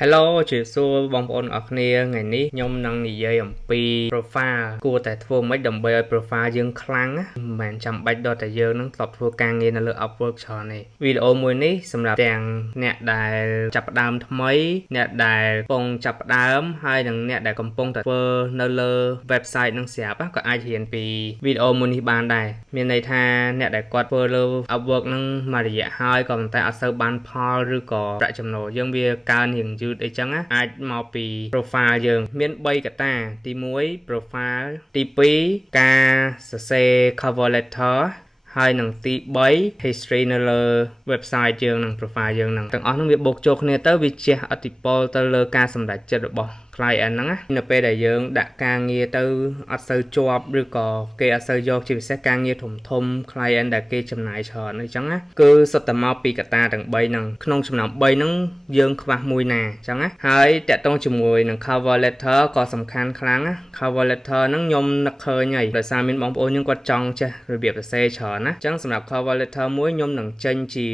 Hello ជាសួរបងប្អូនអរគ្នាថ្ងៃនេះខ្ញុំនឹងនិយាយអំពី profile គួរតែធ្វើម៉េចដើម្បីឲ្យ profile យើងខ្លាំងណាមិនមែនចាំបាច់ដល់តែយើងនឹងធ្លាប់ធ្វើការងារនៅលើ Upwork ច្រើនទេវីដេអូមួយនេះសម្រាប់ទាំងអ្នកដែលចាប់ផ្ដើមថ្មីអ្នកដែលកំពុងចាប់ផ្ដើមហើយនិងអ្នកដែលកំពុងតែធ្វើនៅលើ website នឹងស្រាប់ក៏អាចរៀនពីវីដេអូមួយនេះបានដែរមានន័យថាអ្នកដែលគាត់ធ្វើលើ Upwork នឹងមួយរយៈហើយក៏ប៉ុន្តែអត់សូវបានផលឬក៏ប្រាក់ចំណូលយើងវាកើនរៀងយឺតអីចឹងណាអាចមកពី profile យើងមាន3កត្តាទី1 profile ទី2ការសរសេរ cover letter ហើយនឹងទី3 history នៅលើ website យើងនិង profile យើងនឹងទាំងអស់នោះវាបូកចូលគ្នាទៅវាជះឥទ្ធិពលទៅលើការសម្រេចចិត្តរបស់ client ហ្នឹងណានៅពេលដែលយើងដាក់ការងារទៅអត់សូវជាប់ឬក៏គេអត់សូវយកជាពិសេសការងារធំ client ដែលគេចំណាយច្រើនអញ្ចឹងណាគឺសុទ្ធតែមកពីកត្តាទាំង3ហ្នឹងក្នុងចំណោម3ហ្នឹងយើងខ្វះមួយណាអញ្ចឹងណាហើយតកតងជាមួយនឹង cover letter ក៏សំខាន់ខ្លាំងណា cover letter ហ្នឹងខ្ញុំនឹកឃើញហើយដោយសារមានបងប្អូនយើងគាត់ចង់ចេះរបៀបសរសេរច្រើនណាអញ្ចឹងសម្រាប់ cover letter មួយខ្ញុំនឹងចេញជា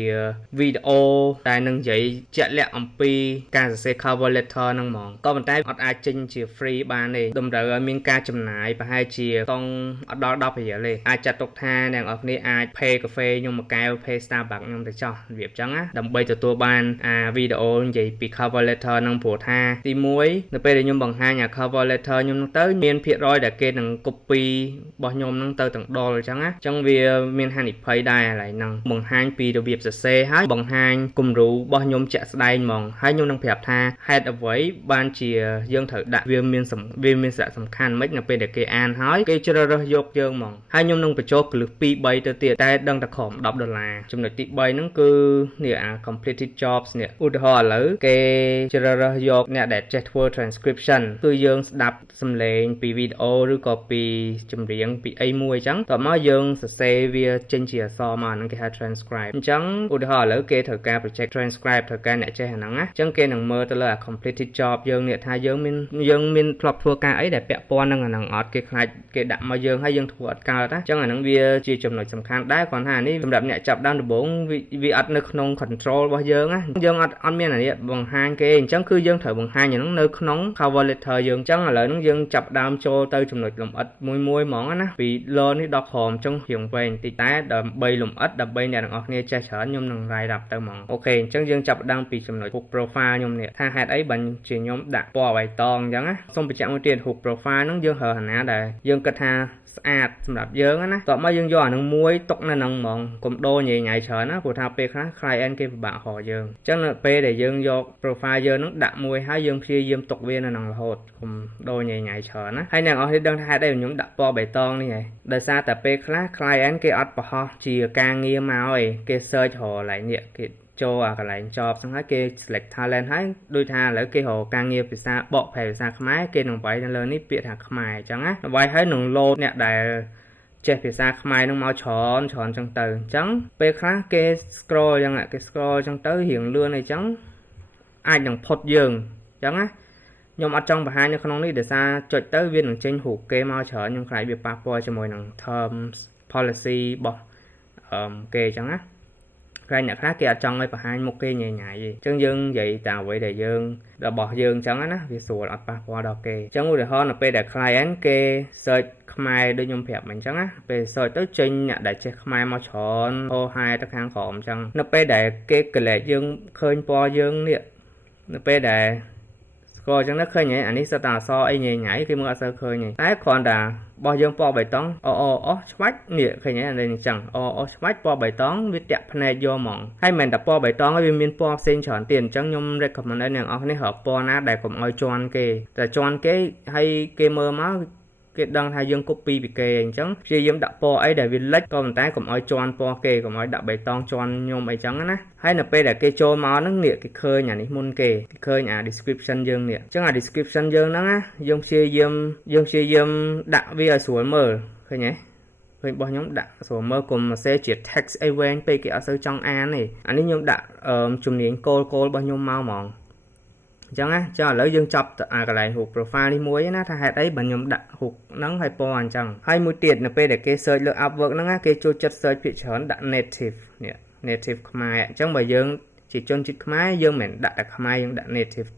វីដេអូដែលនឹងនិយាយជាក់លាក់អំពីការសរសេរ cover letter ហ្នឹងហ្មងក៏ប៉ុន្តែអត់អាចចេញជា free បានទេតម្រូវឲ្យមានការចំណាយប្រហែលជាកង់អត់ដល់10រៀលទេអាចចាត់ទុកថាអ្នកនរគ្នាអាច pay កាហ្វេខ្ញុំមួយកែវ pay Starbucks ខ្ញុំទៅចោះរបៀបចឹងណាដើម្បីទទួលបានវីដេអូនិយាយពី cover letter ហ្នឹងព្រោះថាទី1នៅពេលដែលខ្ញុំបង្ហាញcover letter ខ្ញុំហ្នឹងទៅមានភាគរយដែលគេនឹង copy របស់ខ្ញុំហ្នឹងទៅទាំងដុលចឹងណាចឹងវាមានហានិភ័យដែរកន្លែងហ្នឹងបង្ហាញពីរបៀបសរសេរហើយបង្ហាញគំរូរបស់ខ្ញុំជាក់ស្ដែងហ្មងហើយខ្ញុំនឹងប្រាប់ថាហេតុអ្វីបានជាយើងត្រូវដាក់វាមានសារៈសំខាន់មិននៅពេលដែលគេអានហើយគេជ្រើសរើសយកយើងហ្មងហើយខ្ញុំនឹងបញ្ចូលគន្លឹះ2 3ទៅទៀតតែដឹងតែក្រោម$10ចំណុចទី3ហ្នឹងគឺនេះcompleted jobs នេះឧទាហរណ៍ឥឡូវគេជ្រើសរើសយកអ្នកដែលចេះធ្វើ transcription គឺយើងស្ដាប់សំឡេងពីវីដេអូឬក៏ពីចម្រៀងពីអីមួយអញ្ចឹងតោះមកយើងសរសេរវាចេញជាអក្សរមកហ្នឹងគេហៅ transcribe អញ្ចឹងឧទាហរណ៍ឥឡូវគេត្រូវការ project transcribe ត្រូវការអ្នកចេះអាហ្នឹងណាអញ្ចឹងគេនឹងមើលទៅលើ completed job យើងនេះថាយើងមានធ្លាប់ធ្វើការអីដែលពាក់ព័ន្ធនឹងអាហ្នឹងអត់គេខ្លាចគេដាក់មកយើងហើយយើងធ្វើអត់កើតណាអញ្ចឹងអាហ្នឹងវាជាចំណុចសំខាន់ដែរគ្រាន់ថានេះសម្រាប់អ្នកចាប់ដើមដំបូងវាអត់នៅក្នុង control របស់យើងណាយើងអត់មានអានេះបង្ហាញគេអញ្ចឹងគឺយើងត្រូវបង្ហាញអាហ្នឹងនៅក្នុង cover letter យើងអញ្ចឹងឥឡូវហ្នឹងយើងចាប់ដើមចូលទៅចំណុចលម្អិតមួយហ្មងណាពី learn នេះដល់ក្រោមអញ្ចឹងរៀងវែងតិចតែដើម្បីលម្អិតដើម្បីអ្នកទាំងអស់គ្នាចេះច្រើនខ្ញុំនឹង write up ទៅហ្មងអូខេអញ្ចឹងយើងចាប់ដើមពីចំណុច hook profile ខ្ញុំនេះថាហេតុអីបានជាខ្ញុំដាក់ពណ៌បៃតងអញ្ចឹងណាសូមបញ្ជាក់មួយទៀត hook profile ហ្នឹងយើងរើសអាណាដែលយើងគិតថាស្អាតសម្រាប់យើងណាតោះមកយើងយកអានឹងមួយទុកនៅនឹងហ្មងកុំដូរញ៉ៃច្រើនណាព្រោះថាពេលខ្លះ client គេពិបាករកយើងអញ្ចឹងនៅពេលដែលយើងយក profile យើងនឹងដាក់មួយហើយយើងព្យាយាមទុកវានៅនឹងរហូតកុំដូរញ៉ៃច្រើនណាហើយអ្នកនរគ្នាដឹងថាហេតុអីខ្ញុំដាក់ពណ៌បៃតងនេះហ៎ដោយសារតែពេលខ្លះ client គេអត់ប្រហោះជាការងារមកឯងគេ search រកកន្លែងនេះគេចូលកន្លែង job ហ្នឹងហើយគេ select talent ហើយដូចថាឥឡូវគេរកការងារភាសាបកប្រែភាសាខ្មែរគេនឹងវាយនៅលើនេះពាក្យថាខ្មែរអញ្ចឹងណាវាយហើយនឹង load អ្នកដែលចេះភាសាខ្មែរនឹងមកច្រើនចឹងទៅអញ្ចឹងពេលខ្លះគេ scroll អញ្ចឹងគេ scroll អញ្ចឹងទៅរៀងលឿនអីចឹងអាចនឹងផុតយើងអញ្ចឹងណាខ្ញុំអត់ចង់បង្ហាញនៅក្នុងនេះដោយសារចុចទៅវានឹងចេញរូបគេមកច្រើនខ្ញុំខ្លាចវាប៉ះពាល់ជាមួយនឹង terms policy របស់គេអញ្ចឹងណាអ្នកខ្លះគេអត់ចង់ឲ្យបង្ហាញមុខគេញ៉ៃទេអញ្ចឹងយើងនិយាយតែអ្វីដែលយើងរបស់យើងអញ្ចឹងណាវាស្រួលអត់ប៉ះពាល់ដល់គេអញ្ចឹងឧទាហរណ៍នៅពេលដែល client គេ search ខ្មែរដូចខ្ញុំប្រាប់មិញអញ្ចឹងណាពេល search ទៅចេញអ្នកដែលចេះខ្មែរមកច្រើនហោហែទៅខាងក្រោមអញ្ចឹងនៅពេលដែលគេ collect យើងឃើញពណ៌យើងនេះនៅពេលដែលក៏អញ្ចឹងណាឃើញហ៎អានេះសិតតែអក្សរអីញ៉ៃគេមើលអត់សូវឃើញទេតែគ្រាន់តែរបស់យើងពណ៌បៃតងអូឆ្វាច់នេះឃើញហ៎អានេះអញ្ចឹងអូឆ្វាច់ពណ៌បៃតងវាតាក់ភ្នែកយកហ្មងហើយមិនតែពណ៌បៃតងហើយវាមានពណ៌ផ្សេងច្រើនទៀតអញ្ចឹងខ្ញុំ recommend ឲ្យអ្នកនរគ្នារកពណ៌ណាដែលកុំឲ្យជន់គេតែជន់គេហើយគេមើលមកគេដឹងថាយើង copy ពីគេអញ្ចឹងព្យាយាមដាក់ពណ៌អីដែលវាលិចក៏ប៉ុន្តែកុំឲ្យជន់ពណ៌គេកុំឲ្យដាក់បៃតងជន់ខ្ញុំអីចឹងណាហើយនៅពេលដែលគេចូលមកហ្នឹងនេះគេឃើញអានេះមុនគេឃើញអា description យើងនេះអញ្ចឹងអា description យើងហ្នឹងណាយើងព្យាយាមដាក់វាឲ្យស្រួលមើលឃើញទេឃើញរបស់ខ្ញុំដាក់ស្រួលមើលកុំសេជា text អីវែងពេកគេអត់សូវចង់អានទេអានេះខ្ញុំដាក់ជំនាញគោលរបស់ខ្ញុំមកហ្មងអញ្ចឹងណាឥឡូវយើងចាប់កន្លែង hook profile នេះមួយណាថាហេតុអីបើខ្ញុំដាក់ hook ហ្នឹងឲ្យពណ៌អញ្ចឹងហើយមួយទៀតនៅពេលដែលគេ search លើ Upwork ហ្នឹងណាគេចូលចិត្ត search ភាគច្រើនដាក់ native នេះ native ខ្មែរអញ្ចឹងបើយើង chỉ chôn chít khmai dương mình đặt khmai dương đặt native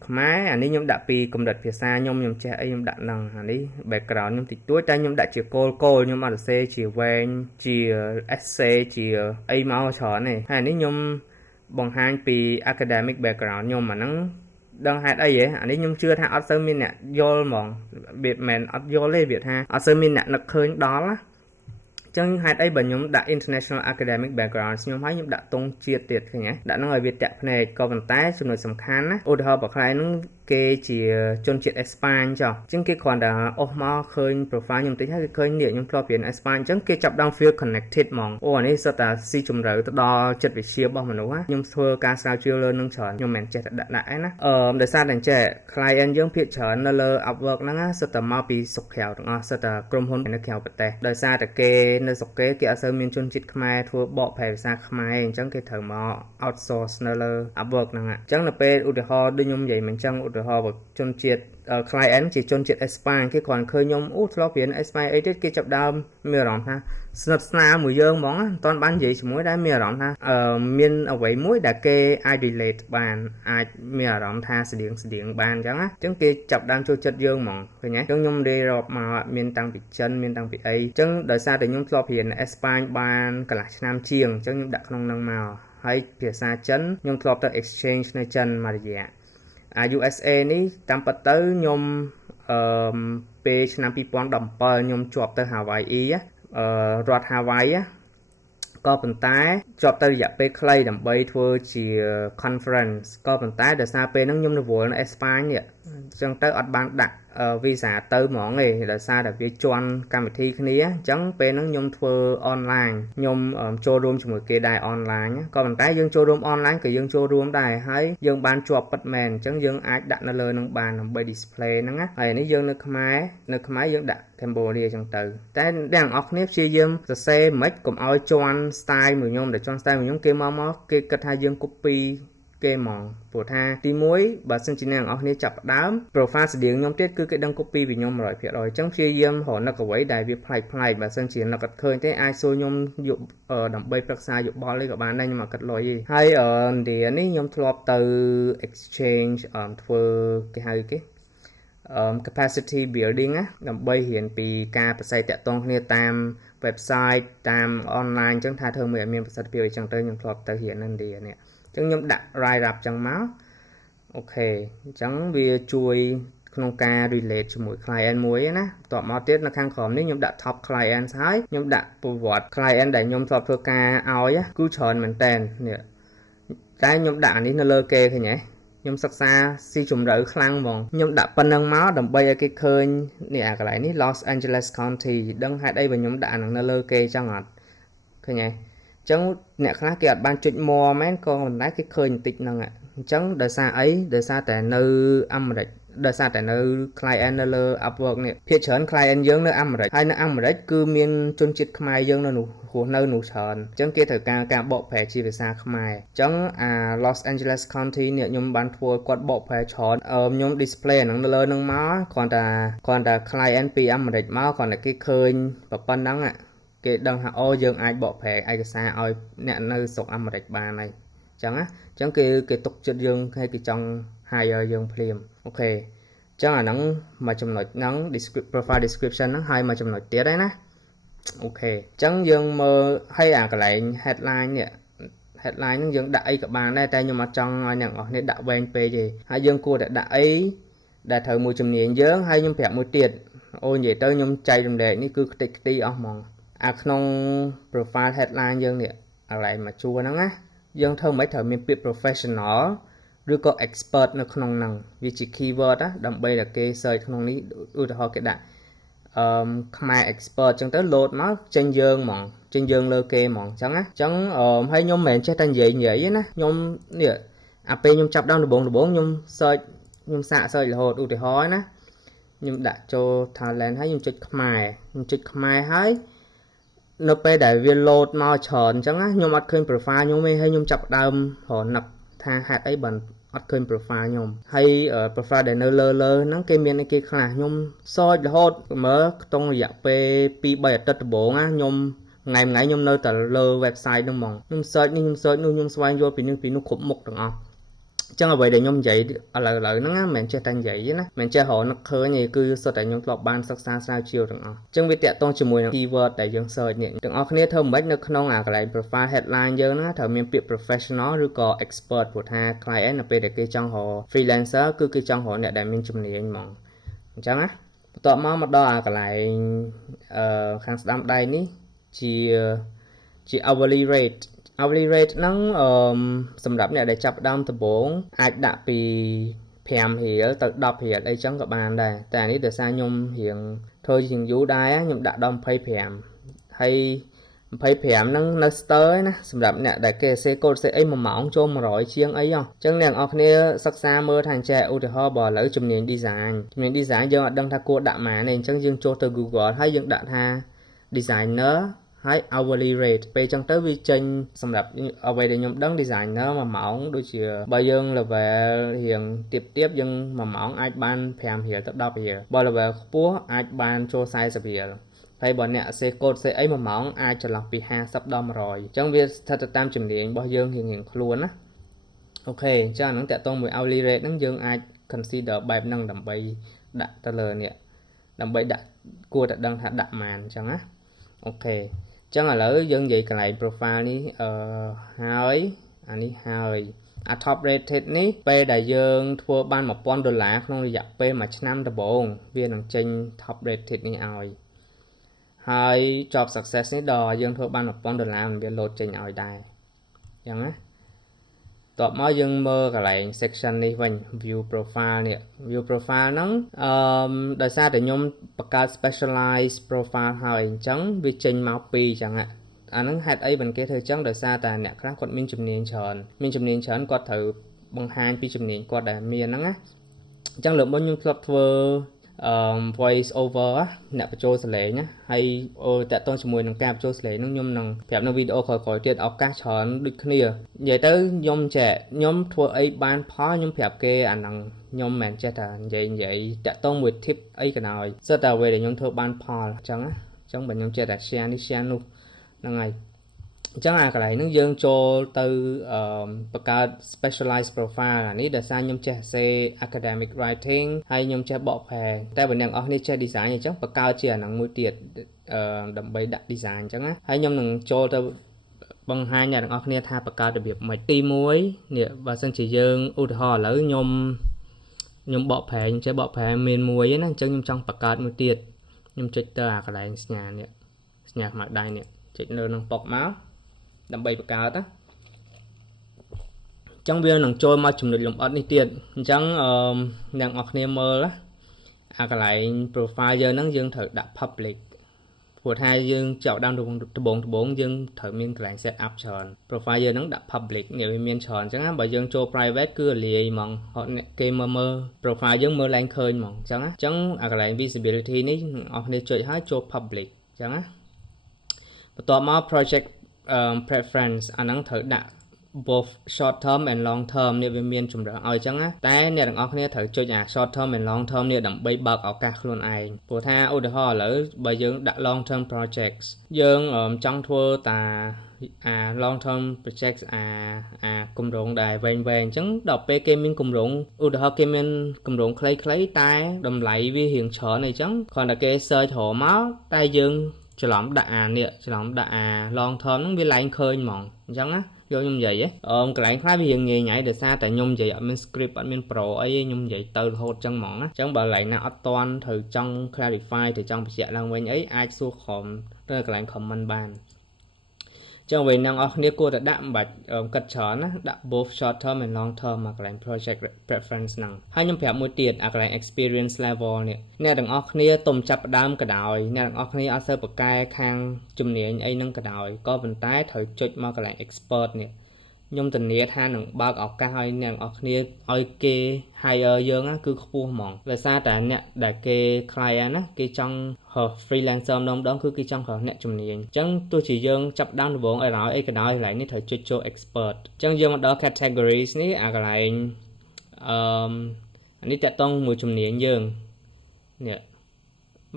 khmai anh ấy nhóm đặt pi công đặt phía xa nhóm trẻ ấy nhóm đặt năng anh ấy background nhóm thì tuổi ta nhóm đặt chỉ cô nhóm mà c chỉ ven chỉ sc chỉ ấy máu chó này hay anh ấy nhóm bằng hai pi academic background nhóm mà nó đang hạt ấy vậy anh ấy nhóm chưa thà ở min nè vô mòn biệt mình ở vô lên biệt ha ở min nè nó khơi đó lá chẳng hạt ấy bởi nhóm đã international academic background nhóm thấy nhóm đã tung chia tiệt cái nhé đã nói về tệp này có vận tải sự nổi sầm khăn á ô thơ bậc hai nó kê chỉ chôn chuyện expand cho chứng cái còn đã mà khơi profile nhóm tính hay khơi nhiều nhóm lo biển expand chứng cái chập đang feel connected mong ô anh ấy sao ta si chùm rỡ đo chất về chia bao mà nó á nhóm thưa ca sao chưa lên nâng chọn nhóm mình trẻ đã lại á để sao đàn trẻ client giống phía chọn nó lơ upwork nó á sao ta mau bị sụp kẹo đúng không sao ta chrome hôn nó kẹo bật tè đời sao ta kê nó sụp kê kia sơ miên chôn chít khmai thua bỏ phải xa khmai chẳng cái thằng mà outsource nó lơ upwork nè ạ chẳng là pe u ho đưa nhóm vậy mình chẳng u ho vật chôn chít client chỉ chôn chít expand cái còn khơi nhóm lo biển expand ấy cái chập đam mưa rộng ha snap snap mùi dương món toàn bán gì chỉ muối đá mưa rộng ha miên ở vậy muối đã kê ai delete bàn ai mưa rộng tha sử điện bàn chẳng á chẳng kia chập đam cho chất dương mỏng rồi nhé chẳng nhóm đi rọp mà miên tăng bị chân miên tăng bị ấy chẳng đợi xa để nhóm lo biển expand bàn cả lại nam chiêng chẳng nhóm đặt không năng màu hay phía xa chân nhóm lo tới exchange nơi chân mà dạ USA ní tam bát tới nhóm page năm pi pon đầm bờ nhóm chọp tới Hawaii á rọt Hawaii á có phần tái chọp tới dạ pe clay đầm bay thua chỉ conference có phần tái để xa pe nó nhóm nó vừa nó expand nhỉ chẳng tới ở ban đặt visa tới món này là xa đặc biệt chọn cam vị thi cái này chẳng pe nó nhóm thua online nhóm showroom cho một cái đài online nhé còn phần tái dương showroom online cái dương showroom đài hay dương ban chọp bắt mền chẳng dương ai đặt nó lên nó bàn nó bay display nó á này nó dương nó khmái dương đặt Cambodia trong từ tại đang ọc nếp chia dương xe mấy cùng ao chọn style mười nhôm để chọn style mười nhôm kia mò kia cất hai dương copy kê mòn phổ tha tí muối bà xin chỉ nàng ở đây chập đám profile sẽ điện nhóm tiết cứ cái đăng copy vì nhóm rồi phía rồi trong khi dâm họ nó có quấy đài việc play bà xin chỉ là cật khơi thế ai xôi nhóm dụng ở đầm bay praksa dụng bò lấy các bạn đây nhưng mà cật lỗi gì hay ở thì anh ấy nhóm flop từ exchange for cái hai cái capacity building á đầm bay hiện bị ca xây tẹt tông kia tam website tam online chẳng tha thường mười miền phát biểu chẳng tới nhóm flop từ hiện nên thì nè chẳng nhóm đặt rai rạp chẳng máu ok chẳng vì chui không ca relate cho mỗi client muối á tọa máu tiết là khang khóm nếu nhóm đặt top client sai nhóm đặt forward client để nhóm top thua ca áo á cứ chọn mình tên nè cái nhóm đặt ní nó lơ kê thôi nhé nhóm sắc xa si trùng rỡ khăn vòng nhóm đặt phần nâng máu đầm bay cái khơi nè cái lại ní Los Angeles County đăng hai đây và nhóm đặt nó lơ kê cho ngọt thôi nhé chẳng nè khác kia ban chuyện mò mấy con lái cái khơi tịch năng ạ chẳng đời xa ấy đời xa tại nơi âm rạch đời xa tại nơi client nơi upwork này phía chớn client dương nơi âm rạch hay nơi âm rạch cứ miên chôn chít khmai dương nơi hồ nơi nụ sờn chẳng kia thời ca bộ phè chi về xa khmai chẳng Los Angeles County nè nhóm ban thua quạt bộ phè chọn nhóm display năng nơi năng máu còn là client pi âm rạch máu còn là cái khơi và phân đắng ạ cái đằng hạ ô dương ai bỏ phè ai cái xa oi nè nơi sọc âm rạch ba này chẳng á chẳng cái tục chất dương hay cái trong hai giờ dương phim ok chẳng là nắng mà trong nội nắng profile description nó hay mà trong nội tiết đấy nè ok chẳng dương mơ hay cái lại headline nè headline nó dương đại các bạn đây tay nhưng mà trong nhận ở đây đạo bên page gì hai dương cua đã ấy đã thử mùi chùm nhện dướng hay nhưng phẹp mùi tiệt ôi vậy tới nhưng chạy đồng đề ní cứ tích tí ở mong không profile headline dương nè lại mà chua nó á dương thơm mấy thợ miền Việt professional rồi có expert nó không năng vì chỉ keyword á đậm bay là kê sợi không ní ưu họ cái đại Khmer expert chẳng tới load nó trên dương lơ kê mòn chẳng á chẳng hay nhóm mền che tan dậy nhảy á nhóm nè ap nhóm chập đau được bốn nhóm sợi nhóm xạ sợi là hột ưu thì hói ná nhóm đã cho Thailand hay nhóm chích Khmer hay nó pe đại viên load mau tròn chẳng á nhóm ăn kênh profile nhóm hay nhóm chập đâm họ nập tha hạt ấy bằng ăn kênh profile nhóm hay ở profile để nơi lơ nó cái miền này kia là nhóm soi là hot mở tông dạ pe pi bảy tật bổ á nhóm ngày nhom nơi tờ lơ website nó mong nhom searchนู่นnhom xoay vôពីនោះគ្រប់មុខទាំងអស់ចឹងអ្វីដែលខ្ញុំនិយាយឥឡូវហ្នឹងមិនមែនចេះតែនិយាយណាមិនចេះរកនឹកឃើញទេគឺសុទ្ធតែខ្ញុំធ្លាប់បានសិក្សាស្រាវជ្រាវទាំងអស់ចឹងវាតាក់ទងជាមួយនឹង keyword ដែលយើង search នេះទាំងអស់គ្នាធ្វើមិននៅក្នុងកន្លែង profile headline យើងហ្នឹងត្រូវមានពាក្យ professional ឬក៏ expert ព្រោះថា client នៅពេលដែលគេចង់រក freelancer គឺគេចង់រកអ្នកដែលមានជំនាញហ្មងអញ្ចឹងណាបន្ទាប់មកដល់កន្លែងខាងស្ដាំដៃនេះជា hourly rate ហ្នឹងសម្រាប់អ្នកដែលចាប់ផ្ដើមដំបូងអាចដាក់ពី5រៀលទៅ10រៀលអីចឹងក៏បានដែរតែអានេះដោយសារខ្ញុំរៀងធ្វើជាងយូរដែរខ្ញុំដាក់ដល់25ហើយ25ហ្នឹងនៅ stir ណាសម្រាប់អ្នកដែលគេ SEO code អី1ម៉ោងចូល100ជាងអីហ៎អញ្ចឹងអ្នកនរគ្នាសិក្សាមើលថាចេះឧទាហរណ៍បើឥឡូវជំនាញ design យើងអត់ដឹងថាគួរដាក់ម៉ានទេអញ្ចឹងយើងចូលទៅ Google ហើយយើងដាក់ថា designer ហើយ hourly rate ពេលចឹងទៅវាចេញសម្រាប់អ្វីដែលខ្ញុំដឹង designer 1ម៉ោងដូចជាបើយើង level រៀងទៀបយើង1ម៉ោងអាចបាន5រៀលទៅ10រៀលបើ level ខ្ពស់អាចបានចូល40រៀលហើយបើអ្នកសេកូដសេអី1ម៉ោងអាចចន្លោះពី50ដល់100អញ្ចឹងវាស្ថិតទៅតាមជំនាញរបស់យើងរៀងខ្លួនណាអូខេអញ្ចឹងអាហ្នឹងតាក់ទងមួយ hourly rate ហ្នឹងយើងអាច consider បែបហ្នឹងដើម្បីដាក់ទៅលើនេះដើម្បីដាក់គួរតែដឹងថាដាក់ម៉ានអញ្ចឹងណាអូខេចឹងឥឡូវយើងនិយាយកន្លែង profile នេះហើយអានេះហើយអា top rated នេះពេលដែលយើងធ្វើបាន$1000ក្នុងរយៈពេល1ឆ្នាំដំបូងវានឹងចេញ top rated នេះឲ្យហើយ job success នេះដល់យើងធ្វើបាន$1000มันវា load ចេញឲ្យដែរចឹងណាតបមកយើងមើលកន្លែង section នេះវិញ view profile នេះ view profile ហ្នឹងដោយសារតែខ្ញុំបង្កើត specialize profile ហើយអញ្ចឹងវាចេញមកពីអញ្ចឹងអាហ្នឹងហេតុអីបានគេធ្វើអញ្ចឹងដោយសារតែអ្នកខ្លះគាត់មានជំនាញច្រើនគាត់ត្រូវបង្ហាញពីជំនាញគាត់ដែលមានហ្នឹងណាអញ្ចឹងលើកមុនខ្ញុំធ្លាប់ធ្វើ voice over អ្នកបញ្ចូលសលេងណាហើយតាក់ទងជាមួយនឹងការបញ្ចូលសលេងហ្នឹងខ្ញុំនឹងប្រាប់នៅវីដេអូក្រោយៗទៀតឱកាសច្រើនដូចគ្នានិយាយទៅខ្ញុំធ្វើអីបានផលខ្ញុំប្រាប់គេអាហ្នឹងខ្ញុំមិនចេះតែនិយាយតាក់ទងមួយ tip អីក៏ដោយសិតតែអ្វីដែលខ្ញុំធ្វើបានផលអញ្ចឹងបើខ្ញុំចេះតែ share នេះ share នោះហ្នឹងហើយអញ្ចឹងអាកន្លែងហ្នឹងយើងចូលទៅបង្កើត specialized profile អានេះដោយសារខ្ញុំចេះ say academic writing ហើយខ្ញុំចេះបកប្រែតែបើអ្នកនរគ្នាចេះ design អញ្ចឹងបង្កើតជាអាហ្នឹងមួយទៀតដើម្បីដាក់ design អញ្ចឹងណាហើយខ្ញុំនឹងចូលទៅបង្ហាញអ្នកនរគ្នាថាបង្កើតរបៀបម៉េចទី1នេះបើសិនជាយើងឧទាហរណ៍ឥឡូវខ្ញុំបកប្រែចេះបកប្រែមានមួយណាអញ្ចឹងខ្ញុំចង់បង្កើតមួយទៀតខ្ញុំចុចទៅអាកន្លែងសញ្ញានេះសញ្ញាខ្មៅដៃនេះចុចនៅក្នុងប៉ុកមកដើម្បីបង្កើតណាអញ្ចឹងវានឹងចូលមកចំណុចលម្អិតនេះទៀតអញ្ចឹងអ្នកនរគ្នាមើលអាកន្លែង profile យើងហ្នឹងយើងត្រូវដាក់ public ព្រោះថាយើងចាប់ដើមដំបូងយើងត្រូវមានកន្លែង set up ច្រើន profile យើងហ្នឹងដាក់ public នេះវាមានច្រើនអញ្ចឹងបើយើងចូល private គឺលាយហ្មងអ្នកគេមើល profile យើងមើលឡើងឃើញហ្មងអញ្ចឹងអាកន្លែង visibility នេះអ្នកនរគ្នាចុចឲ្យចូល public អញ្ចឹងណាបន្ទាប់មក project preference អាហ្នឹងត្រូវដាក់ both short term and long term នេះវាមានជំរើសឲ្យអញ្ចឹងណាតែអ្នកទាំងអស់គ្នាត្រូវចុចអា short term and long term នេះដើម្បីបើកឱកាសខ្លួនឯងព្រោះថាឧទាហរណ៍ឥឡូវបើយើងដាក់ long term projects យើងចង់ធ្វើតាlong term projects គម្រោងដែលវែងអញ្ចឹងដល់ពេលគេមានគម្រោងឧទាហរណ៍គេមានគម្រោងខ្លីៗតែតម្លៃវារៀងច្រើនអីចឹងគ្រាន់តែគេ search រកមកតែយើងច្រឡំដាក់long term ហ្នឹងវាឡើងឃើញហ្មងអញ្ចឹងណាយកខ្ញុំនិយាយហ៎កន្លែងខ្លះវារៀងងាយដោយសារតែខ្ញុំនិយាយអត់មាន script អត់មាន pro អីខ្ញុំនិយាយទៅរហូតអញ្ចឹងហ្មងណាអញ្ចឹងបើកន្លែងណាអត់តាន់ត្រូវចង់ clarify ទៅចង់បញ្ជាក់ឡើងវិញអីអាចសួរក្រុមទៅកន្លែង comment បានចឹងវិញអ្នកនរគ្នាគួរតែដាក់មិនបាច់គិតច្រើនណាដាក់ both short term and long term មកកន្លែង project preference ហ្នឹងហើយខ្ញុំប្រាប់មួយទៀតអាកន្លែង experience level នេះអ្នកទាំងអស់គ្នាទុំចាប់ផ្ដើមក៏ដោយអ្នកទាំងអស់គ្នាអត់សូវប្រកែខាងជំនាញអីហ្នឹងក៏ដោយក៏ប៉ុន្តែត្រូវចុចមកកន្លែង expert នេះខ្ញុំធានាថានឹងបើកឱកាសឲ្យអ្នកទាំងអស់គ្នាឲ្យគេ hire យើងគឺខ្ពស់ហ្មងដោយសារតែអ្នកដែលគេ client ណាគេចង់freelancer ម្ដងគឺគេចង់រកអ្នកជំនាញអញ្ចឹងទោះជាយើងចាប់ដើមដំបូងអីក៏ដោយកន្លែងនេះត្រូវចុចចូល expert អញ្ចឹងយើងមកដល់ categories នេះអាកន្លែងអានេះតាក់ទងមួយជំនាញយើងនេះ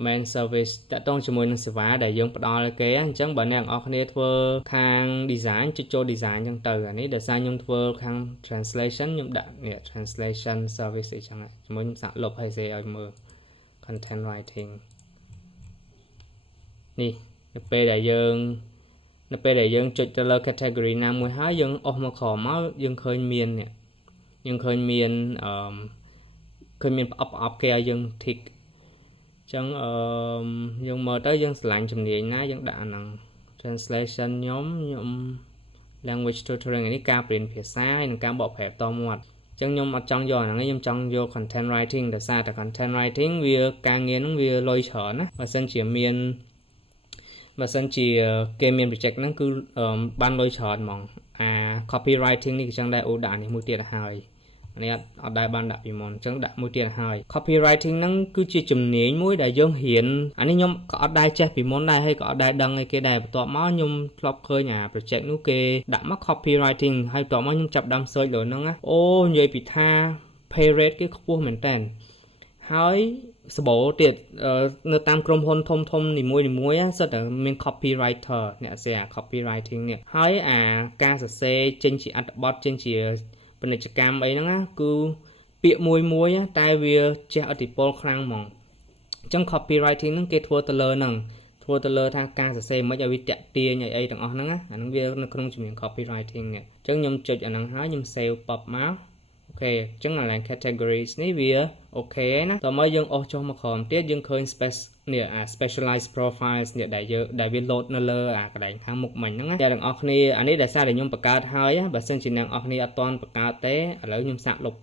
main service តើតោងជាមួយនឹងសេវាដែលយើងផ្ដល់ឲ្យគេអញ្ចឹងបើអ្នកទាំងអស់គ្នាធ្វើខាង design ចុចចូល design អញ្ចឹងទៅអានេះដោយសារខ្ញុំធ្វើខាង translation ខ្ញុំដាក់នេះ translation service អីចឹងជាមួយខ្ញុំសាក់លុបឲ្យសេឲ្យមើល content writing នេះនៅពេលដែលយើងចុចទៅលើ category ណាមួយហើយយើងអស់មកក្រោមមកយើងឃើញមាននេះយើងឃើញមានប្រអប់គេឲ្យយើង tick ចឹងយើងមើលទៅយើងឆ្លាញ់ជំនាញណាយើងដាក់អាហ្នឹង translation ខ្ញុំ language tutoring នេះការប្រៀនភាសាហើយនិងការបកប្រែតមាត់ចឹងខ្ញុំអត់ចង់យកអាហ្នឹងខ្ញុំចង់យក content writing ដោយសារតែ content writing វាការងារហ្នឹងវាលុយច្រើនណាបើសិនជាគេមាន project ហ្នឹងគឺបានលុយច្រើនហ្មងអា copywriting នេះក៏ចឹងដែរអូដាក់នេះមួយទៀតហើយនេះអត់ដែលបានដាក់ពីមុនអញ្ចឹងដាក់មួយទៀតហើយ copywriting ហ្នឹងគឺជាជំនាញមួយដែលយើងរៀនអានេះខ្ញុំក៏អត់ដែលចេះពីមុនដែរហើយក៏អត់ដែលដឹងឲ្យគេដែរបន្ទាប់មកខ្ញុំធ្លាប់ឃើញអា project នោះគេដាក់មក copywriting ហើយបន្ទាប់មកខ្ញុំចាប់ដើម search លើហ្នឹងអូនិយាយពីថា pay rate គេខ្ពស់មែនតើហើយសបោទៀតនៅតាមក្រុមហ៊ុនធំនីមួយសិតតែមាន copywriter អ្នកស្រា copywriting នេះហើយអាការសរសេរចេញជាអត្ថបទចេញជាពាណិជ្ជកម្មអីហ្នឹងគឺពាក្យមួយតែវាជះឥទ្ធិពលខ្លាំងហ្មងអញ្ចឹង copywriting ហ្នឹងគេធ្វើទៅលើថាការសរសេរមិនឲ្យវាតាក់ទាញអីទាំងអស់ហ្នឹងអាហ្នឹងវានៅក្នុងជំនាញ copywriting នេះអញ្ចឹងខ្ញុំចុចអាហ្នឹងហើយខ្ញុំ save pop មកអូខេអញ្ចឹងអា categories នេះវាអូខេណាតោះមកយើងអស់ចុះមកក្រោមទៀតយើងឃើញ specialized profiles នេះដែលវា load នៅលើអាកន្លែងខាងមុខមិញហ្នឹងណាតែទាំងអស់គ្នាអានេះដោយសារតែខ្ញុំបង្កើតហើយបើសិនជាអ្នកនរគ្នាអត់ទាន់បង្កើតទេឥឡូវខ្ញុំសាកលុប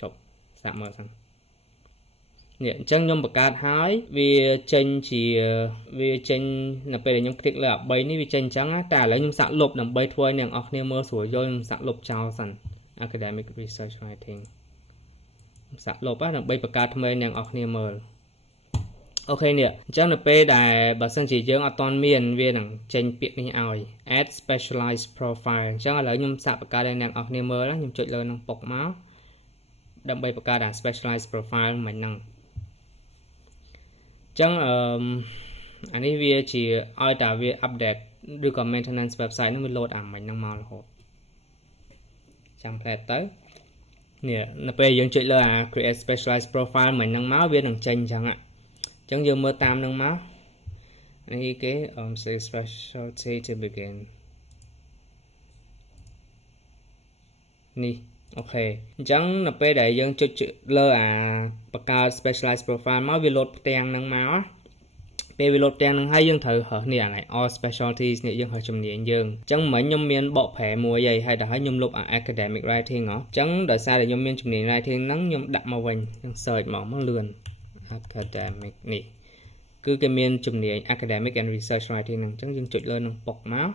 ចុះសាកមើលសិននេះអញ្ចឹងខ្ញុំបង្កើតហើយវាចេញនៅពេលដែលខ្ញុំ click លើអា3នេះវាចេញអញ្ចឹងតែឥឡូវខ្ញុំសាកលុបដើម្បីធ្វើឲ្យអ្នកនរគ្នាមើលស្រួលយល់ខ្ញុំសាកលុបចោលសិន academic research writing សាកលុបដើម្បីបង្កើតថ្មីអ្នកនរគ្នាមើលអូខេនេះអញ្ចឹងនៅពេលដែលបើសិនជាយើងអត់ទាន់មានវានឹងចេញពាក្យនេះឲ្យ add specialized profile អញ្ចឹងឥឡូវខ្ញុំសាកបង្កើតឲ្យអ្នកនរគ្នាមើលខ្ញុំចុចលើនឹងពុកមកដើម្បីបង្កើតអា specialized profile មិនហ្នឹងអញ្ចឹងអានេះវាជាឲ្យតែវា update ឬក៏ maintenance website ហ្នឹងវា load អាមិញហ្នឹងមករហូតចាំផ្លែទៅនេះនៅពេលយើងចុចលើអា create specialized profile មិញហ្នឹងមកវានឹងចេញអញ្ចឹងយើងមើលតាមនឹងមកនេះគេ say specialty to begin នេះអូខេអញ្ចឹងនៅពេលដែលយើងចុចលើអាបង្កើត specialized profile មកវា load ផ្ទាំងហ្នឹងមកពេលវា load ផ្ទាំងហ្នឹងហើយយើងត្រូវរើសនេះអា all specialties នេះយើងរើសជំនាញយើងអញ្ចឹងមិញខ្ញុំមានបកប្រែមួយហើយដល់ហើយខ្ញុំលុបអា academic writing អញ្ចឹងដោយសារតែខ្ញុំមានជំនាញ writing ហ្នឹងខ្ញុំដាក់មកវិញខ្ញុំ search មកលឿន academic នេះគឺគេមានជំនាញ academic and research writing ហ្នឹងអញ្ចឹងយើងចុចលើនឹងពុកមក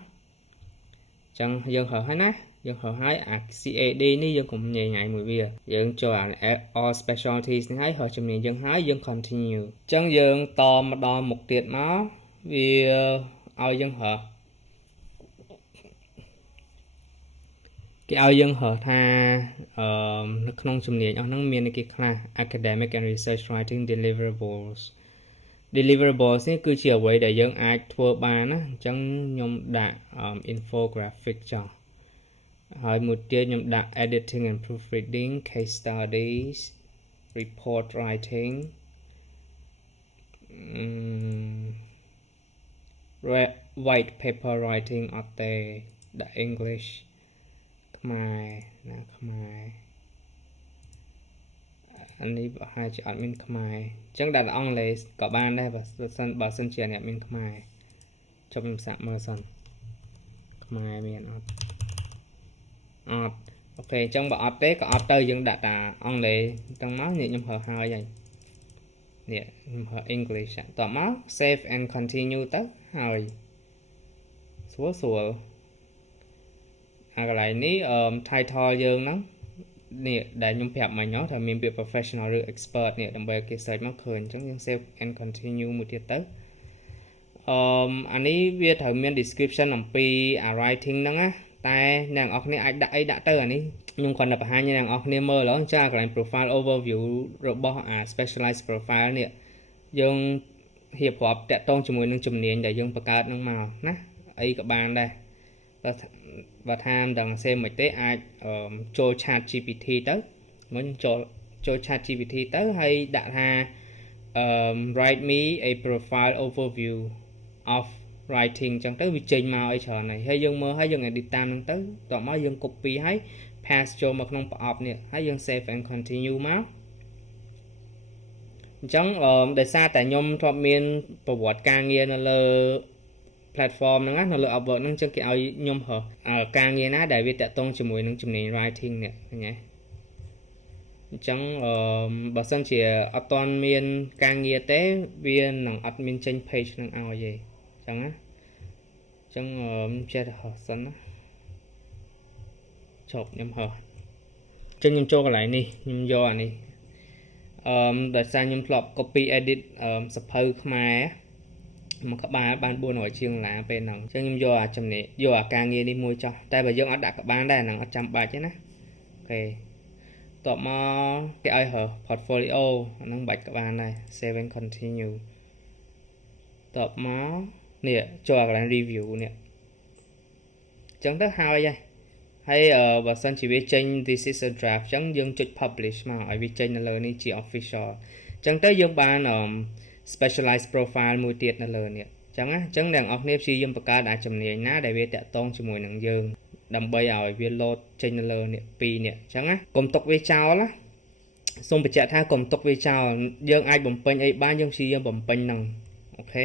អញ្ចឹងយើងរើសហើយណាយើងរើសហើយអា CAD នេះយើងកុំញ៉ៃមួយវាយើងចូលអា all specialties នេះហើយរើសជំនាញយើងហើយយើង continue អញ្ចឹងយើងតមកដល់មុខទៀតមកវាឲ្យយើងរើសគេឲ្យយើងរើសថានៅក្នុងជំនាញអស់ហ្នឹងមានគេខ្លះ academic and research writing deliverables នេះគឺជាអ្វីដែលយើងអាចធ្វើបានណាអញ្ចឹងខ្ញុំដាក់ infographic ចុះហើយមួយទៀតខ្ញុំដាក់ editing and proofreading case studies report writing white paper writing អត់ទេដាក់ English ខ្មែរណាខ្មែរអានេះប្រហែលជាអត់មានខ្មែរអញ្ចឹងដាក់អង់គ្លេសក៏បានដែរបើសិនជាអ្នកមានខ្មែរចុះខ្ញុំសាកមើលសិនខ្មែរមានអត់អូខេអញ្ចឹងបើអត់ទេក៏អត់ទៅយើងដាក់តាអង់គ្លេសទាំងមកនេះខ្ញុំរើសហើយនេះខ្ញុំរើស English តោះមក save and continue ទៅហើយស្រួលអាកន្លែងនេះtitle យើងហ្នឹងនេះដែលខ្ញុំប្រាប់មិញថាមានពាក្យ professional ឬ expert នេះដើម្បីគេ search មកឃើញអញ្ចឹងយើង save and continue មួយទៀតទៅអានេះវាត្រូវមាន description អំពី writing ហ្នឹងណាតែអ្នកនរគ្នាអាចដាក់អីដាក់ទៅអានេះខ្ញុំគ្រាន់តែបង្ហាញអ្នកនរគ្នាមើលអញ្ចឹងកន្លែង profile overview របស់អា specialized profile នេះយើង hiệp hợp tẹt tông cho mùi nâng chùm niên để dùng bạc cát nâng màu ná ấy các bạn đây và tham đằng xem mấy tế ai cho chat GPT tới muốn cho chat GPT tới hay đã ha write me a profile overview of writing chẳng tới vi trình màu ấy chờ này hay dương mơ hay dương edit tam nâng tới tỏ mới dương copy hay pass cho mà không op nè hay dương save and continue máu chẳng để xa tại nhóm thọ miên bảo vật ca nghe nó là platform nó là upload nó chẳng cái nhóm hở ca nghe nó để viết tại tông cho mùi nó chùm này writing nè nhé chẳng bảo sân chỉ ở toàn miền ca nghe tế viên nằng admin trên page nằng ao gì chẳng á chẳng chết hở sân á chọc nhóm hở chân nhóm cho cái lại đi nhóm do này để sang nhóm lọc copy edit suppose khai mà các bạn buồn hỏi chương là bên nằng chân nhóm do chấm này do ca nghe đi mua cho tại bởi dương ở đặt các bạn đây nằng ở trăm bài chứ nè okต่อมาcái ai hở portfolio năng bạch các bạn này save and continue ต่อมาเนี่ยcho các bạn review nè chẳng tới hai vậy hay và sân chỉ biết change this is a draft chẳng dương chụp publish mà ở biết change là này chỉ official chẳng tới dương bạn specialized profile mùi tiệt là lời nè chẳng á chẳng đằng off nếp si dương bạc cá đã chấm này ná để biết tẹt tông cho mùi nằng dương đầm bay ở viên lô trên lơ nè pi nè chẳng á cùng tộc với cháu lá xong bị chạy tha cùng tộc với cháu dương ai bấm pin ấy ba dương si dương bấm pin nằng ok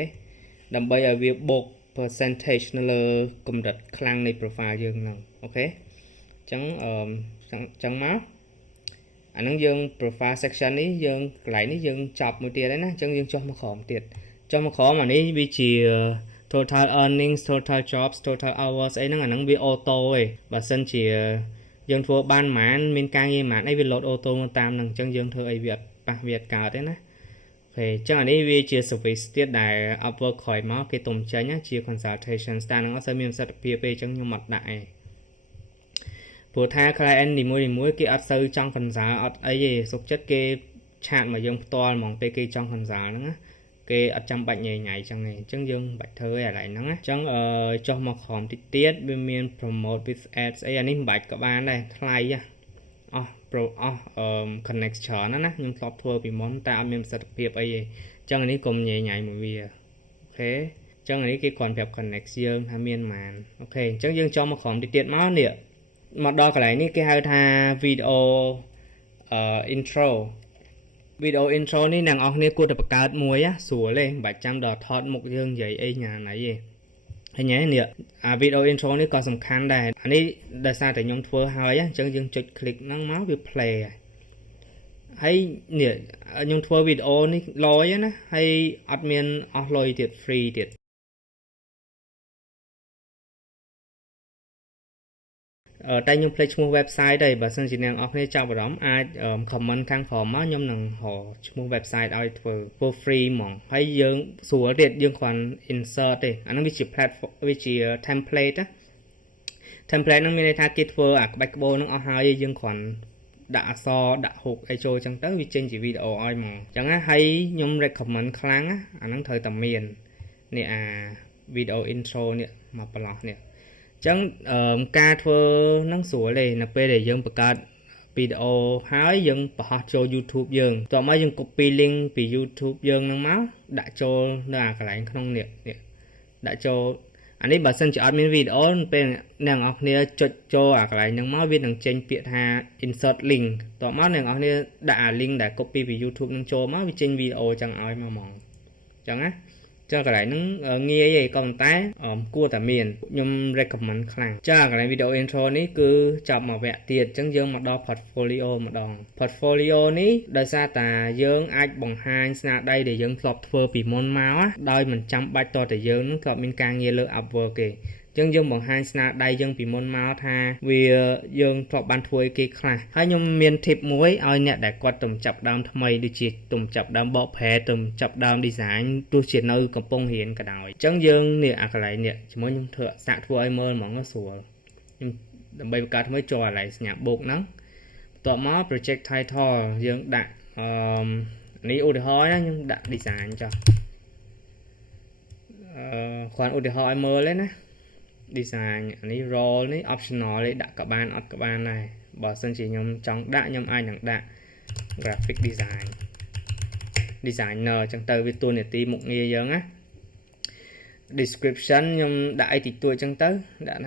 đầm bay ở việc bột percentage lơ cùng đặt khang này profile dương nằng ok chẳng chẳng má anh đang dương profile section ấy dương lại ní dương chọc một tiền đấy nè chẳng dương cho một khóm tiền cho một khóm mà ní vị trí total earnings, total jobs, total hours ấy nó là năng bị auto ấy và sân chỉ dương thua ban mán mình càng nghe mán ấy bị lột auto một tam năng chân dương thua ấy Việt cao thế nè thì chẳng là đi vì chia service tiết đại Upwork khỏi máu cái tổng chơi nhá chia consultation stand nó sẽ miễn sát PHP chẳng như mặt đại phụ tha client đi mua cái ắt sơ trong phần giá ấy gì sục chất cái chạm mà dương to mỏng cái trong phần giá nữa cái ở trong bệnh nhảy trong này chân dương bạch thơ ở lại nắng chân cho một hòm tiết bên miền promote with ads ấy anh bạch các bạn này thay à connect chở nó nhưng software bị món tạo miền sạch việc ấy chân này cùng nhảy một việc ok chân này cái còn phép connect dương tham miền màn ok chân dương cho một hòm tiết máu nè mà đo cái này cái hai tha video intro video intro này nàng ọc này cô tập card muối á sủa lên 700 đọt thọt một dương giấy ấy nhà này gì hay nhé nè video intro này có sầm khăn đây anh ấy đại sao tại nhóm thua hơi á chân dương chụp click năng máu về play hay nè nhóm thua video này lôi á hay admin offload tiệt free tiệt ở đây nhung play chung website đây và sân chỉ nàng off này chào vào đó ai comment khang khó má nhung nàng họ chung website ai for free mỏng hay dương sủa điện dương khoản insert đây anh nó bị chỉ platform bị chỉ template á template nó mới thay kết vừa backbone nó hai dương khoản đã so đã hụt ai cho chẳng tới vì trên chỉ video ai mỏng chẳng á hay nhung recommend kháng á anh nó thời tầm miền nè video intro nè mà blog nè chẳng ca thơ nắng sủa này là để dân bật card video hái dân bỏ cho YouTube dân tỏ máy dân copy link từ YouTube dân năng máu đã cho là cái lại không nè đã cho anh ấy bảo sân chỉ admin video bên nàng học này cho cái lại năng máu viết năng trên việt ha insert link tỏ máu nàng học này đã link đã copy về YouTube năng cho máu trên video chẳng ai mà mong chẳng á cho cái này nó nghe vậy còn tái cua tả miền nhưng recommend khang cho cái này video intro này cứ chọn một vẽ tiền chẳng dương một đo portfolio một đòn portfolio này đời xa tà dương ai bằng hai snap đây để dương software bị môn máu á đôi mình chăm bạch to để dương nó còn mình càng nghe lựa Upwork kì chân dương bằng hai snap đây dương bị môn máu tha vì dương thuộc ban thui kia khang hay nhưng miền thịt muối ai nhẹ để quạt tùm chập đam tham mây đi chỉ tùm chập đam bọ phè tùm chập đam đi design tôi chỉ nơi còn bông hiền cả đảo chân dương nè cái này nè chỉ mới nhung thợ sạ thua ai mơ mỏng nó sủa nhưng bây giờ mới trò lại nhạc bột nắng tọa má project title dương đã ní ưu hói nhưng đã design cho khoản ưu tiên hỏi mơ lên á design này role này optional này đã các bạn này bảo sân chỉ nhóm trong đã nhóm ai nặng đã graphic designer chẳng tới với tôi này tí một nghề giống á description nhóm đại thì tôi chẳng tới đã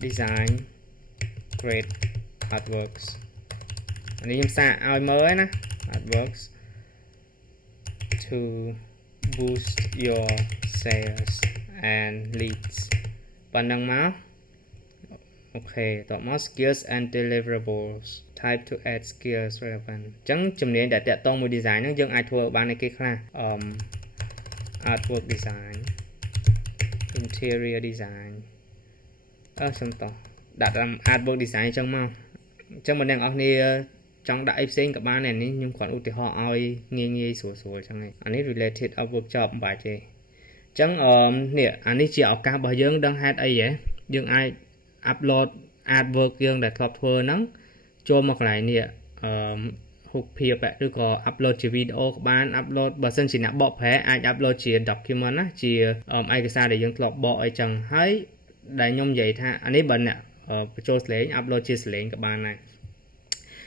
design great artworks này nhóm xạ ai mới nè artworks to boost your sales and leads phần đằng máu okต่อมา skills and deliverables type to add skills relevant chẳng chùm này để tẹt tông một design nó dân ai thua bán này kia khác artwork design interior design xongต่อđặt làm artwork design trong mau trong mình đang ở đây trong đại sinh các bạn này nhưng còn ưu tiên họ ai nghe sủa trong này anh ấy related ở workshop bài chơi chẳng nè anh ấy chỉ ở cả bao dương đang hát ấy vậy dương ai upload artwork dương để software nắng cho một lại nè hụt phiệp lại rồi có upload chỉ video các bạn upload bờ sân chỉ nạp bỏ phé ai upload chỉ document á chỉ ai cái sao để dương lọt bỏ ấy chẳng thấy đại nhôm vậy tha anh ấy bận nè cho lấy upload chia sẻ các bạn này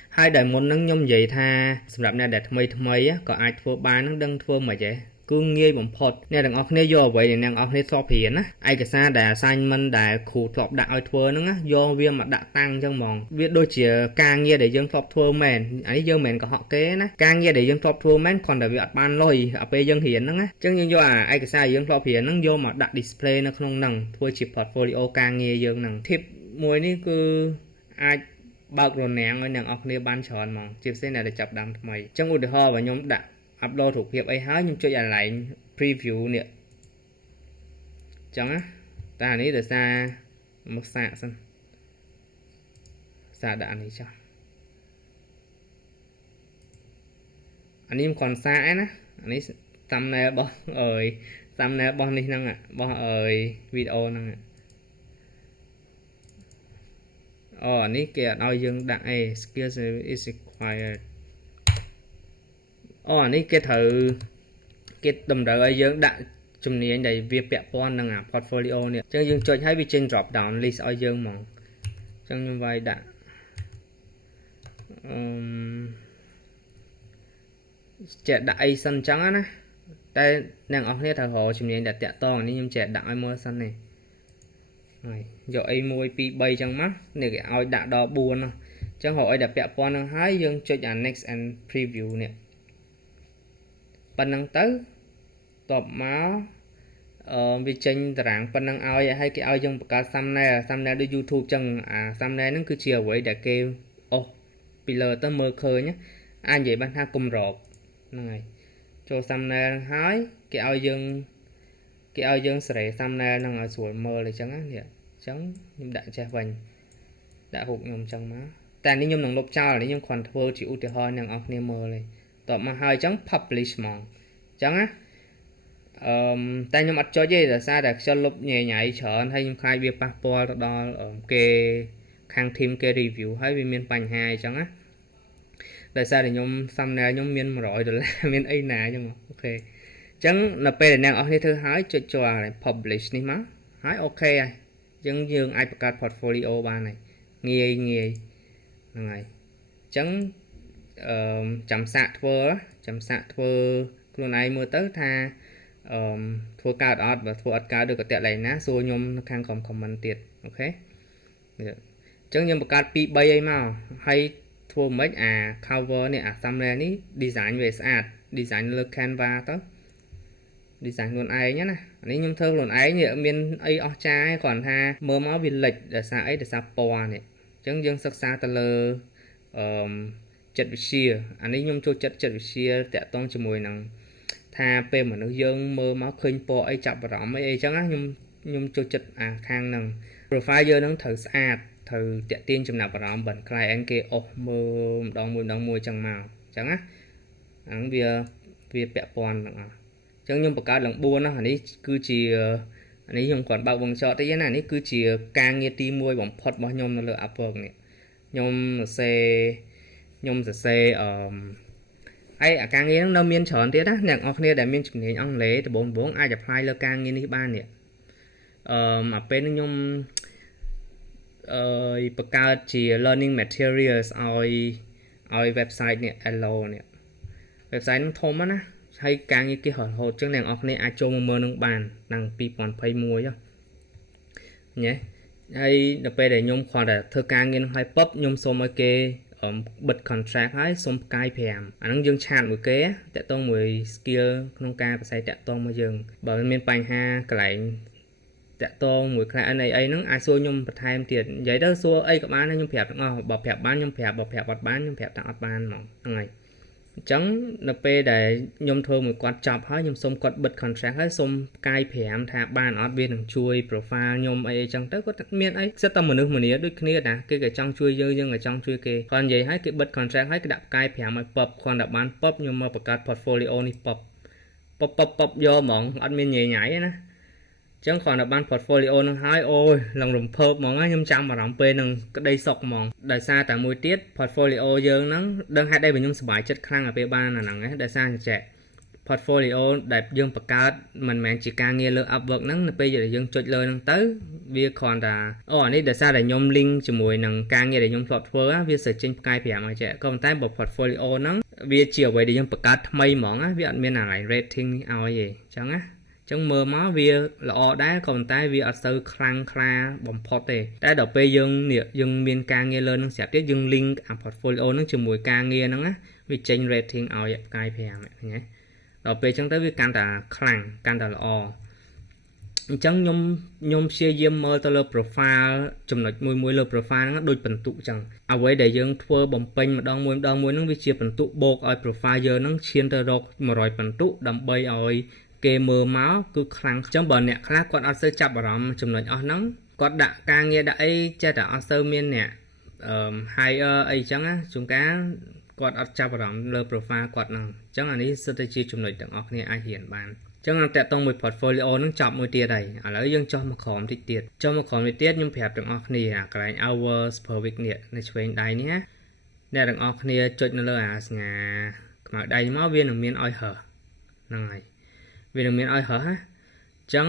hai đại môn nâng nhôm vậy thaสำหรับเนี่ยแต่ทำไมáก็ai thua ba nó đăng thua mà vậy cứ ngheបំផុតអ្នកទាំងអស់គ្នាយកអ្វីដែលអ្នកទាំងអស់គ្នាធ្លាប់រៀនណាឯកសារដែល assignment ដែលគ្រូធ្លាប់ដាក់ឲ្យធ្វើហ្នឹងណាយកវាមកដាក់តាំងអញ្ចឹងហ្មងវាដូចជាការងារដែលយើងធ្លាប់ធ្វើមែនអានេះយើងមិនមែនកុហកគេណាការងារដែលយើងធ្លាប់ធ្វើមែនគ្រាន់តែវាអត់បានលុយដល់ពេលយើងរៀនហ្នឹងណាអញ្ចឹងយើងយកអាឯកសារយើងធ្លាប់រៀនហ្នឹងយកមកដាក់ display នៅក្នុងហ្នឹងធ្វើជា portfolio ការងារយើងហ្នឹង tip មួយនេះគឺអាចបើករនាំងឲ្យអ្នកទាំងអស់គ្នាបានច្រើនហ្មងជាពិសេសអ្នកដែលចាប់ដើមថ្មីអញ្ចឹងឧទាហរណ៍បើខ្ញុំដាក់upload រូបភាពអីហើយខ្ញុំចុចអាកន្លែង preview នេះអញ្ចឹងណាតែអានេះដោយសារមកសាកសិនសាកដាក់អានេះចុះអានេះមិនcònសាកឯណាអានេះ thumbnail របស់thumbnail របស់នេះហ្នឹងរបស់វីដេអូហ្នឹងអានេះគេអត់ឲ្យយើងដាក់អី skills is required អានេះគេត្រូវគេតម្រូវឲ្យយើងដាក់ជំនាញដែលវាពាក់ព័ន្ធនឹងអា portfolio នេះអញ្ចឹងយើងចុចឲ្យវាចេញ drop down list ឲ្យយើងហ្មងអញ្ចឹងខ្ញុំវាយដាក់ចេះដាក់អីសិនអញ្ចឹងណាតែអ្នកនរគ្នាត្រូវរកជំនាញដែលតាក់ទងនេះខ្ញុំចេះដាក់ឲ្យមើលសិននេះហើយយកអី1 2 3អញ្ចឹងមកនេះគេឲ្យដាក់ដល់4អញ្ចឹងរកអីដែលពាក់ព័ន្ធនឹងហើយយើងចុចអា next and preview នេះប៉ុណ្ណឹងទៅតបមកវាចេញតារាងប៉ុណ្ណឹងឲ្យហើយគេឲ្យយើងបង្កើត thumbnail ដូច YouTube ចឹងអា thumbnail ហ្នឹងគឺជាអ្វីដែលគេពីលើទៅមើលឃើញអាចនិយាយបានថាគម្របហ្នឹងហើយចូល thumbnail ហើយគេឲ្យយើងសេរី thumbnail ហ្នឹងឲ្យស្រួលមើលអញ្ចឹងណានេះអញ្ចឹងខ្ញុំដាក់ចេះវិញដាក់រូបខ្ញុំអញ្ចឹងមកតែនេះខ្ញុំនឹងលុបចោលនេះខ្ញុំគ្រាន់ធ្វើជាឧទាហរណ៍អ្នកនរគ្នាមើលទេតបមកហើយអញ្ចឹង publish ហ្មងអញ្ចឹងណាតែខ្ញុំអត់ចុចទេដោយសារតែខ្ជិលលុបញ៉ៃច្រើនហើយខ្ញុំខ្លាចវាប៉ះពាល់ទៅដល់គេខាង team គេ review ហើយវាមានបញ្ហាអញ្ចឹងណាដោយសារតែខ្ញុំ thumbnail ខ្ញុំមាន$100មានអីណាអញ្ចឹងអូខេអញ្ចឹងនៅពេលដែលអ្នកនរគ្នាធ្វើហើយចុចចូលអា publish នេះមកហើយអូខេហើយអញ្ចឹងយើងអាចបង្កើត portfolio បានហើយងាយហ្នឹងហើយអញ្ចឹងចាំសាកធ្វើខ្លួនឯងមើលទៅថាធ្វើកើតអត់បើធ្វើអត់កើតឬក៏តាក់ឡែងណាសួរខ្ញុំនៅខាងក្រុម comment ទៀតអូខេអញ្ចឹងខ្ញុំបង្កើត 2 3 អីមកហើយធ្វើមិនអា cover នេះអា thumbnail នេះ design វាស្អាត design លើ Canva ទៅ design ខ្លួនឯងណាអានេះខ្ញុំធ្វើខ្លួនឯងមានអីអស្ចារ្យគ្រាន់ថាមើលមកវាលិចដោយសារអីដោយសារពណ៌នេះអញ្ចឹងយើងសិក្សាទៅលើចិត្តវិទ្យាអានេះខ្ញុំចូលចិត្តវិទ្យាតាក់ទងជាមួយនឹងថាពេលមនុស្សយើងមើលមកឃើញពណ៌អីចាប់អារម្មណ៍អីអញ្ចឹងណាខ្ញុំចូលចិត្តអាខាងហ្នឹង profile យើងហ្នឹងត្រូវស្អាតត្រូវតាក់ទាញចំណាប់អារម្មណ៍បើ client គេមើលម្ដងមួយអញ្ចឹងមកអញ្ចឹងណាហ្នឹងវាពាក់ព័ន្ធទាំងអស់អញ្ចឹងខ្ញុំបង្កើតឡើង4ណាអានេះគឺជាអានេះខ្ញុំគ្រាន់បើកវងចតតិចណានេះគឺជាការងារទី1បំផុតរបស់ខ្ញុំនៅលើ Upwork នេះខ្ញុំសរសេរ ហើយអាការងារហ្នឹងនៅមានច្រើនទៀតណាអ្នកនរគ្នាដែលមានជំនាញអង់គ្លេសដំបូងអាច apply លើការងារនេះបាននេះមកពេលនេះខ្ញុំបង្កើតជា learning materials ឲ្យ website នេះ Hello នេះ website ហ្នឹងធំណាហើយការងារគេរហូតចឹងអ្នកនរគ្នាអាចចូលមកមើលនឹងបានដល់2021ញ៉េហើយដល់ពេលដែលខ្ញុំគ្រាន់តែធ្វើការងារនឹងឲ្យពឹបខ្ញុំសូមឲ្យគេបិទ contract ហើយសូមផ្កាយ5អាហ្នឹងយើងឆាតមួយគេតាក់ទងមួយ skill ក្នុងការផ្សាយតាក់ទងមកយើងបើមានបញ្ហាកន្លែងតាក់ទងមួយ client អីហ្នឹងអាចសួរខ្ញុំបន្ថែមទៀតនិយាយទៅសួរអីក៏បានដែរខ្ញុំប្រាប់ទាំងអស់បើប្រាប់បានខ្ញុំប្រាប់បើប្រាប់អត់បានខ្ញុំប្រាប់ទាំងអត់បានហ្មងហ្នឹងហើយអញ្ចឹងនៅពេលដែលខ្ញុំធ្វើមួយគាត់ចប់ហើយខ្ញុំសូមគាត់បិទ contract ហើយសូមផ្កាយ5ថាបានអត់វានឹងជួយ profile ខ្ញុំអីអញ្ចឹងទៅគាត់មានអីសិតតែមនុស្សម្នាដូចគ្នាណាគេក៏ចង់ជួយយើងក៏ចង់ជួយគេគាត់និយាយហើយគេបិទ contract ហើយគេដាក់ផ្កាយ5ឲ្យពឹបគាត់តែបានពឹបខ្ញុំមកបង្កើត portfolio នេះពឹបយកហ្មងអត់មានញ៉ៃណាចឹងគ្រាន់តែបាន portfolio នឹងហើយអូយឡើងរំភើបហ្មងខ្ញុំចាំអារម្មណ៍ពេលនឹងក្តីសុខហ្មងដោយសារតែមួយទៀត portfolio យើងហ្នឹងដឹងហេតុអីបើខ្ញុំសប្បាយចិត្តខ្លាំងអាពេលបានអាហ្នឹងដោយសារចេះ portfolio ដែលយើងបង្កើតមិនមែនជាការងារលើ Upwork ហ្នឹងនៅពេលដែលយើងចុចលើហ្នឹងទៅវាគ្រាន់តែអូអានេះដោយសារតែខ្ញុំ link ជាមួយនឹងការងារដែលខ្ញុំធ្លាប់ធ្វើវាសេចចេញផ្កាយ5ឲ្យចេះក៏ប៉ុន្តែបើ portfolio ហ្នឹងវាជាអ្វីដែលយើងបង្កើតថ្មីហ្មងវាអត់មានអា rating នេះឲ្យទេអញ្ចឹងណាចឹងមើលមកវាល្អដែរក៏ប៉ុន្តែវាអត់ទៅខ្លាំងខ្លាបំផុតទេតែដល់ពេលយើងមានការងារលើនឹងស្រាប់ទៀតយើង link អា portfolio នឹងជាមួយការងារហ្នឹងណាវាចេញ rating ឲ្យផ្កាយ5ឃើញទេដល់ពេលចឹងទៅវាកាន់តែខ្លាំងកាន់តែល្អអញ្ចឹងខ្ញុំព្យាយាមមើលទៅលើ profile ចំណុចមួយលើ profile ហ្នឹងដូចបន្ទុកចឹងអ្វីដែលយើងធ្វើបំពេញម្ដងមួយហ្នឹងវាជាបន្ទុកបូកឲ្យ profile យើងហ្នឹងឈានទៅរក100បន្ទុកដើម្បីឲ្យគេមើលមកគឺខ្លាំងចឹងបើអ្នកខ្លះគាត់អត់សូវចាប់អារម្មណ៍ចំណុចអស់ហ្នឹងគាត់ដាក់ការងារដាក់អីចេះតែអត់សូវមានអ្នកhire អីចឹងណាជួនកាលគាត់អត់ចាប់អារម្មណ៍លើ profile គាត់ហ្នឹងចឹងអានេះសិតតែជាចំណុចទាំងអស់គ្នាអាចរៀនបានចឹងតាក់ទងមួយ portfolio ហ្នឹងចប់មួយទៀតហើយឥឡូវយើងចុះមកក្រោមតិចទៀតខ្ញុំប្រាប់ទាំងអស់គ្នាកន្លែង hours per week នេះនៅឆ្វេងដៃនេះណាអ្នកទាំងអស់គ្នាចុចនៅលើអាសញ្ញាខ្មៅដៃមកវានឹងមានឲ្យរើហ្នឹងហើយវានឹងមានឲ្យរើណាចឹង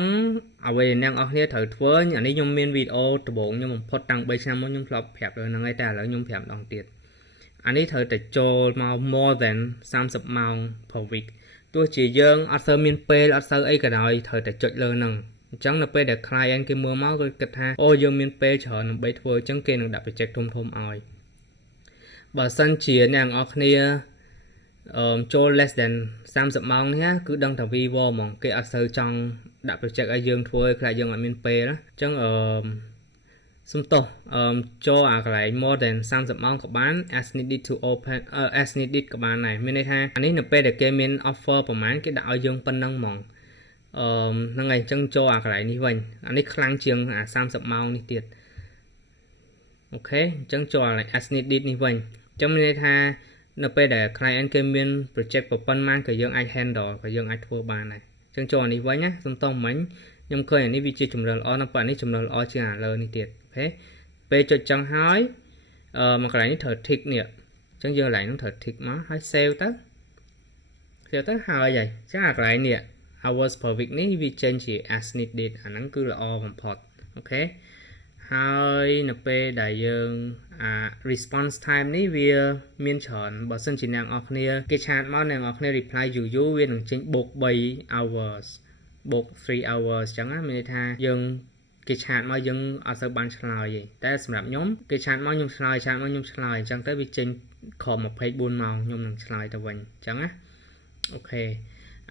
អ្វីដែលអ្នកនរគ្នាត្រូវធ្វើអានេះខ្ញុំមានវីដេអូដំបូងខ្ញុំបំផុតតាំង3ឆ្នាំមុនខ្ញុំធ្លាប់ប្រាប់លើហ្នឹងហើយតែឥឡូវខ្ញុំប្រាប់ម្ដងទៀតអានេះត្រូវតែចូលមក more than 30ម៉ោង per week ទោះជាយើងអត់សូវមានពេលអត់សូវអីក៏ដោយត្រូវតែចុចលើហ្នឹងអញ្ចឹងនៅពេលដែល client គេមើលមកគឺគិតថាអូយើងមានពេលច្រើនដើម្បីធ្វើអញ្ចឹងគេនឹងដាក់ project ធំឲ្យបើសិនជាអ្នកនរគ្នាចូល less than 30ម៉ោងនេះគឺដឹងតែ Vivo ហ្មងគេអត់សូវចង់ដាក់ project ឲ្យយើងធ្វើខ្លាចយើងអត់មានពេលណាអញ្ចឹងសុំទោសចូលអាកន្លែង more than 30ម៉ោងក៏បាន as needed to open as needed ក៏បានដែរមានន័យថាអានេះនៅពេលដែលគេមាន offer ប្រហែលគេដាក់ឲ្យយើងប៉ុណ្ណឹងហ្មងហ្នឹងហើយអញ្ចឹងចូលអាកន្លែងនេះវិញអានេះខ្លាំងជាងអា30ម៉ោងនេះទៀតអូខេអញ្ចឹងចូលអា as needed នេះវិញអញ្ចឹងមានន័យថានៅពេលដែល client គេមាន project ប៉ុណ្ណឹងក៏យើងអាច handle ក៏យើងអាចធ្វើបានដែរអញ្ចឹងចូលអានេះវិញណាសុំតោះមិញខ្ញុំឃើញអានេះវាជាចំណុចល្អណាស់ប៉ុន្តែនេះចំណុចល្អជាងអាលើនេះទៀតអូខេពេលចុចចឹងហើយមកកន្លែងនេះត្រូវ tick នេះអញ្ចឹងយើងកន្លែងហ្នឹងត្រូវ tick មកហើយ save ទៅហើយអញ្ចឹងអាកន្លែងនេះ hours per week នេះវាចេញជា as needed អាហ្នឹងគឺល្អបំផុតអូខេហើយនៅពេលដែលយើងresponse time នេះវាមានច្រើនបើសិនជាអ្នកនរគ្នាគេឆាតមកអ្នកនរគ្នា reply យូរវានឹងចេញបូក3 hours បូក3 hours អញ្ចឹងណាមានន័យថាយើងគេឆាតមកយើងអត់សូវបានឆ្លើយទេតែសម្រាប់ខ្ញុំគេឆាតមកខ្ញុំឆ្លើយអញ្ចឹងទៅវាចេញក្រោម24ម៉ោងខ្ញុំនឹងឆ្លើយទៅវិញអញ្ចឹងណាអូខេ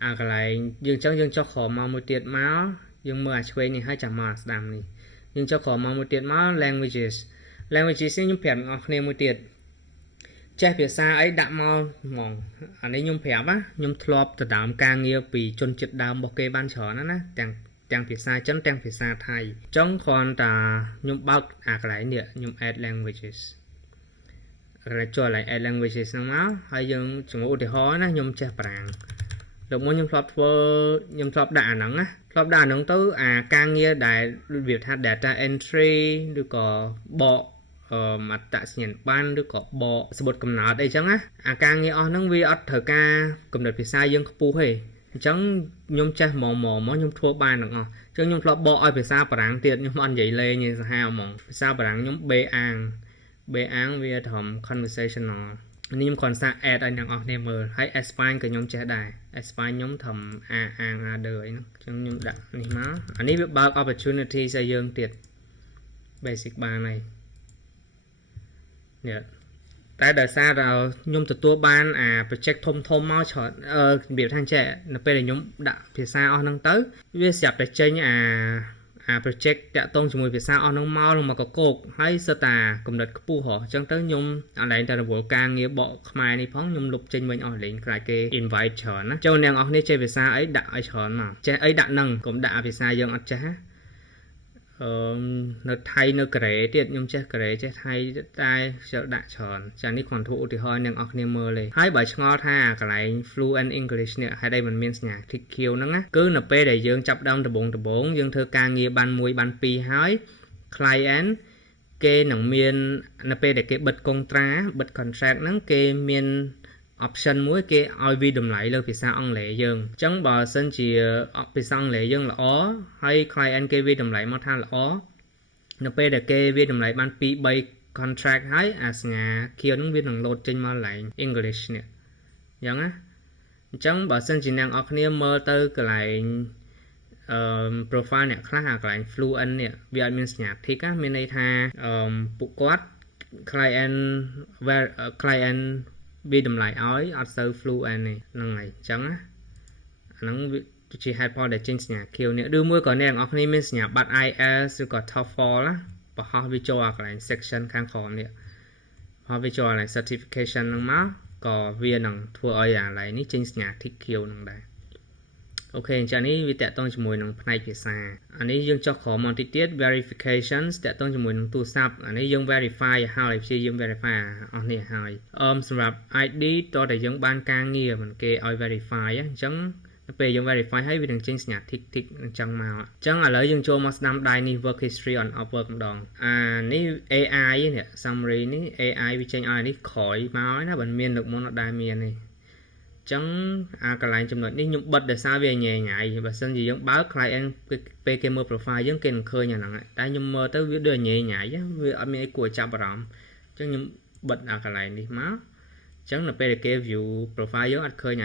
អាកន្លែងយើងចុះក្រោមមកមួយទៀតមកយើងមើលអាឆ្វេងនេះហើយចាំមកអាស្ដាំនេះយើងចុះក្រោមមកមួយទៀតមក languages នេះខ្ញុំប្រាប់អ្នកនរគ្នាមួយទៀតចេះភាសាអីដាក់មកហ្មងអានេះខ្ញុំប្រាប់ណាខ្ញុំធ្លាប់ទៅដើមការងារពីជនជាតិដើមរបស់គេបានច្រើនណាទាំងភាសាចិនទាំងភាសាថៃចង់គ្រាន់តែខ្ញុំបើកអាកន្លែងនេះខ្ញុំ add languages ចូលឡើង add languages ហ្នឹងមកហើយយើងជំនួសឧទាហរណ៍ណាខ្ញុំចេះបារាំងលោកមុនខ្ញុំធ្លាប់ដាក់អាហ្នឹងណាធ្លាប់ដាក់អាហ្នឹងទៅអាការងារដែលរបៀបថា data entry ឬក៏បក អត្តសញ្ញាណប័ណ្ណឬក៏បកសម្បត្តិកំណត់អីចឹងណាអាការងារអស់ហ្នឹងវាអត់ត្រូវការកំណត់ភាសាយើងខ្ពស់ទេអញ្ចឹងខ្ញុំចេះហ្មងខ្ញុំធ្វើបានទាំងអស់អញ្ចឹងខ្ញុំធ្លាប់បកឲ្យភាសាបារាំងទៀតខ្ញុំអត់និយាយលេងទេសាហាវហ្មងភាសាបារាំងខ្ញុំបេអាងវាធំ conversational នេះខ្ញុំគ្រាន់តែ add ឲ្យអ្នកនរគ្នាមើលហើយ Espagne ក៏ខ្ញុំចេះដែរ Espagne ខ្ញុំធំអាងអឺអីហ្នឹងអញ្ចឹងខ្ញុំដាក់នេះមកអានេះវាបើក opportunity ឲ្យយើងទៀត basic បានហើយនេះតែដោយសារតែខ្ញុំទទួលបានអា project ធំមកច្រើនរបៀបថាចេះនៅពេលដែលខ្ញុំដាក់ភាសាអស់ហ្នឹងទៅវាស្រាប់តែចេញអា project តាក់ទងជាមួយភាសាអស់ហ្នឹងមកកកោកហើយសិតតាកំណត់ខ្ពស់ហ៎អញ្ចឹងទៅខ្ញុំអាឡែងតែរវល់ការងារបកខ្មែរនេះផងខ្ញុំលុបចេញវិញអស់លេងខ្លាចគេ invite ច្រើនណាចូលអ្នកនរគ្នាចេះភាសាអីដាក់ឲ្យច្រើនមកចេះអីដាក់នឹងកុំដាក់ភាសាយើងអត់ចេះណានៅថៃនៅកូរ៉េទៀតខ្ញុំចេះកូរ៉េចេះថៃតែចូលដាក់ច្រើនចានេះគ្រាន់ធ្វើឧទាហរណ៍អ្នកនរគ្នាមើលទេហើយបើឆ្ងល់ថាកន្លែង fluent English នេះហេតុអីមិនមានសញ្ញា tick Q ហ្នឹងណាគឺនៅពេលដែលយើងចាប់ដើមដំបូងយើងធ្វើការងារបាន1បាន2ហើយ client គេនឹងមាននៅពេលដែលគេបិទកុងត្រាបិទ contract ហ្នឹងគេមាន option មួយគេឲ្យវាតម្លៃលើភាសាអង់គ្លេសយើងអញ្ចឹងបើសិនជាភាសាអង់គ្លេសយើងល្អហើយ client គេវាតម្លៃមកថាល្អនៅពេលដែលគេវាតម្លៃបាន2 3 contract ហើយអាសញ្ញា Q ហ្នឹងវានឹង load ចេញមកឡើង English នេះអញ្ចឹងណាអញ្ចឹងបើសិនជាអ្នកនរគ្នាមើលទៅកន្លែងprofile អ្នកខ្លះអាកន្លែង fluent នេះវាអត់មានសញ្ញា tick ណាមានន័យថាពួកគាត់ client វាតម្លៃឲ្យអត់សូវ fluent នេះហ្នឹងហើយអញ្ចឹងណាអាហ្នឹងវាជាហេតុផលដែលចេញសញ្ញា Q នេះឬមួយក៏អ្នកនរគ្នាមានសញ្ញាបត្រ IELTS ឬក៏ TOEFL ណាបង្ហោះវាចូលអាកន្លែង section ខាងក្រោមនេះហើយវាចូលអាកន្លែង certification ហ្នឹងមកក៏វានឹងធ្វើឲ្យអាកន្លែងនេះចេញសញ្ញា tick Q ហ្នឹងដែរអូខេអញ្ចឹងនេះវាតកតងជាមួយនឹងផ្នែកភាសាអានេះយើងចុះក្រោមមកតិចទៀត verifications តកតងជាមួយនឹងទូរស័ព្ទអានេះយើង verify ហើយព្យាយាម verify អស់នេះហើយសម្រាប់ ID តតែយើងបានការងារមិនគេឲ្យ verify អញ្ចឹងពេលយើង verify ហើយវានឹងចេញសញ្ញា tick អញ្ចឹងមកអញ្ចឹងឥឡូវយើងចូលមកស្ដាំដៃនេះ work history on Upwork ម្ដងនេះ AI នេះ summary នេះ AI វាចេញឲ្យនេះក្រោយមកហើយណាបើមានលើកមុនអត់ដែរមានទេចឹងអាកន្លែងចំណុចនេះខ្ញុំបិទដោយសារវាញ៉ៃបើសិនជាយើងបើក client ពេលគេមើល profile យើងគេនឹងឃើញអាហ្នឹងតែខ្ញុំមើលទៅវាដូចញ៉ៃវាអត់មានអីគួរចាប់អារម្មណ៍អញ្ចឹងខ្ញុំបិទអាកន្លែងនេះមកអញ្ចឹងនៅពេលដែលគេ view profile យើងអត់ឃើញ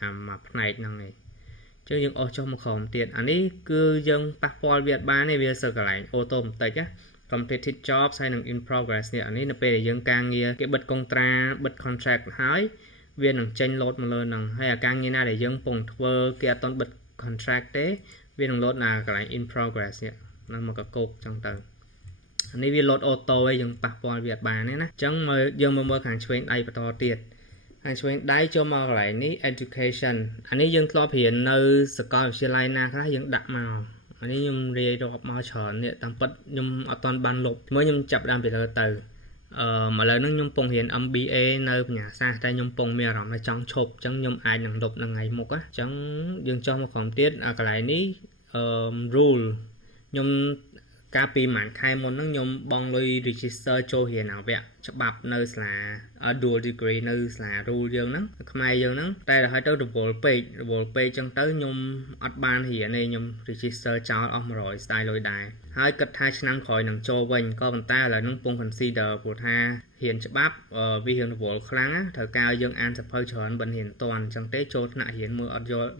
អាមួយផ្នែកហ្នឹងទេអញ្ចឹងយើងអស់ចុះមកក្រោមទៀតអានេះគឺយើងប៉ះពាល់វាអត់បានទេវាសើកន្លែង auto បន្តិចណា completed jobs ហើយនឹង in progress នេះអានេះនៅពេលដែលយើងការងារគេបិទកុងត្រាបិទ contract ហើយវានឹងចេញ load មកលើហ្នឹងហើយអាការងារណាដែលយើងកំពុងធ្វើគេអត់ទាន់បិទ contract ទេវានឹង load ណាកន្លែង in progress នេះនៅមកកកោកចឹងទៅអានេះវា load auto ឯងយើងប៉ះពាល់វាអត់បានទេណាអញ្ចឹងយើងមើលខាងឆ្វេងដៃបន្តទៀតខាងឆ្វេងដៃចូលមកកន្លែងនេះ education អានេះយើងធ្លាប់រៀននៅសាកលវិទ្យាល័យណាខ្លះយើងដាក់មកអានេះខ្ញុំរៀនរាប់មកច្រើននេះតាមពិតខ្ញុំអត់ទាន់បានលុបមើលខ្ញុំចាប់ដើមពីលើទៅឥឡូវហ្នឹងខ្ញុំពងរៀន MBA នៅបញ្ញាសាស្ត្រតែខ្ញុំពងមានអារម្មណ៍ថាចង់ឈប់អញ្ចឹងខ្ញុំអាចនឹងលុបនៅថ្ងៃមុខអញ្ចឹងយើងចុះមកក្រោមទៀតកន្លែងនេះrule ខ្ញុំកាលពីមួយខែមុនហ្នឹងខ្ញុំបង់លុយ register ចូលរៀនអាវគ្គច្បាប់នៅសាលា dual degree នៅសាលា rule យើងហ្នឹងខ្មែរយើងហ្នឹងតែដល់ហើយទៅរវល់ពេកអញ្ចឹងទៅខ្ញុំអត់បានរៀនទេខ្ញុំ register ចោលអស់100ស្ដាយលុយដែរហើយគិតថាឆ្នាំក្រោយនឹងចូលវិញក៏ប៉ុន្តែឥឡូវហ្នឹងពង consider ព្រោះថារៀនច្បាប់វារៀនរវល់ខ្លាំងណាត្រូវការយើងអានសៀវភៅច្រើនមិនរៀនតាន់អញ្ចឹងទេចូលថ្នាក់រៀនមើលអត់យល់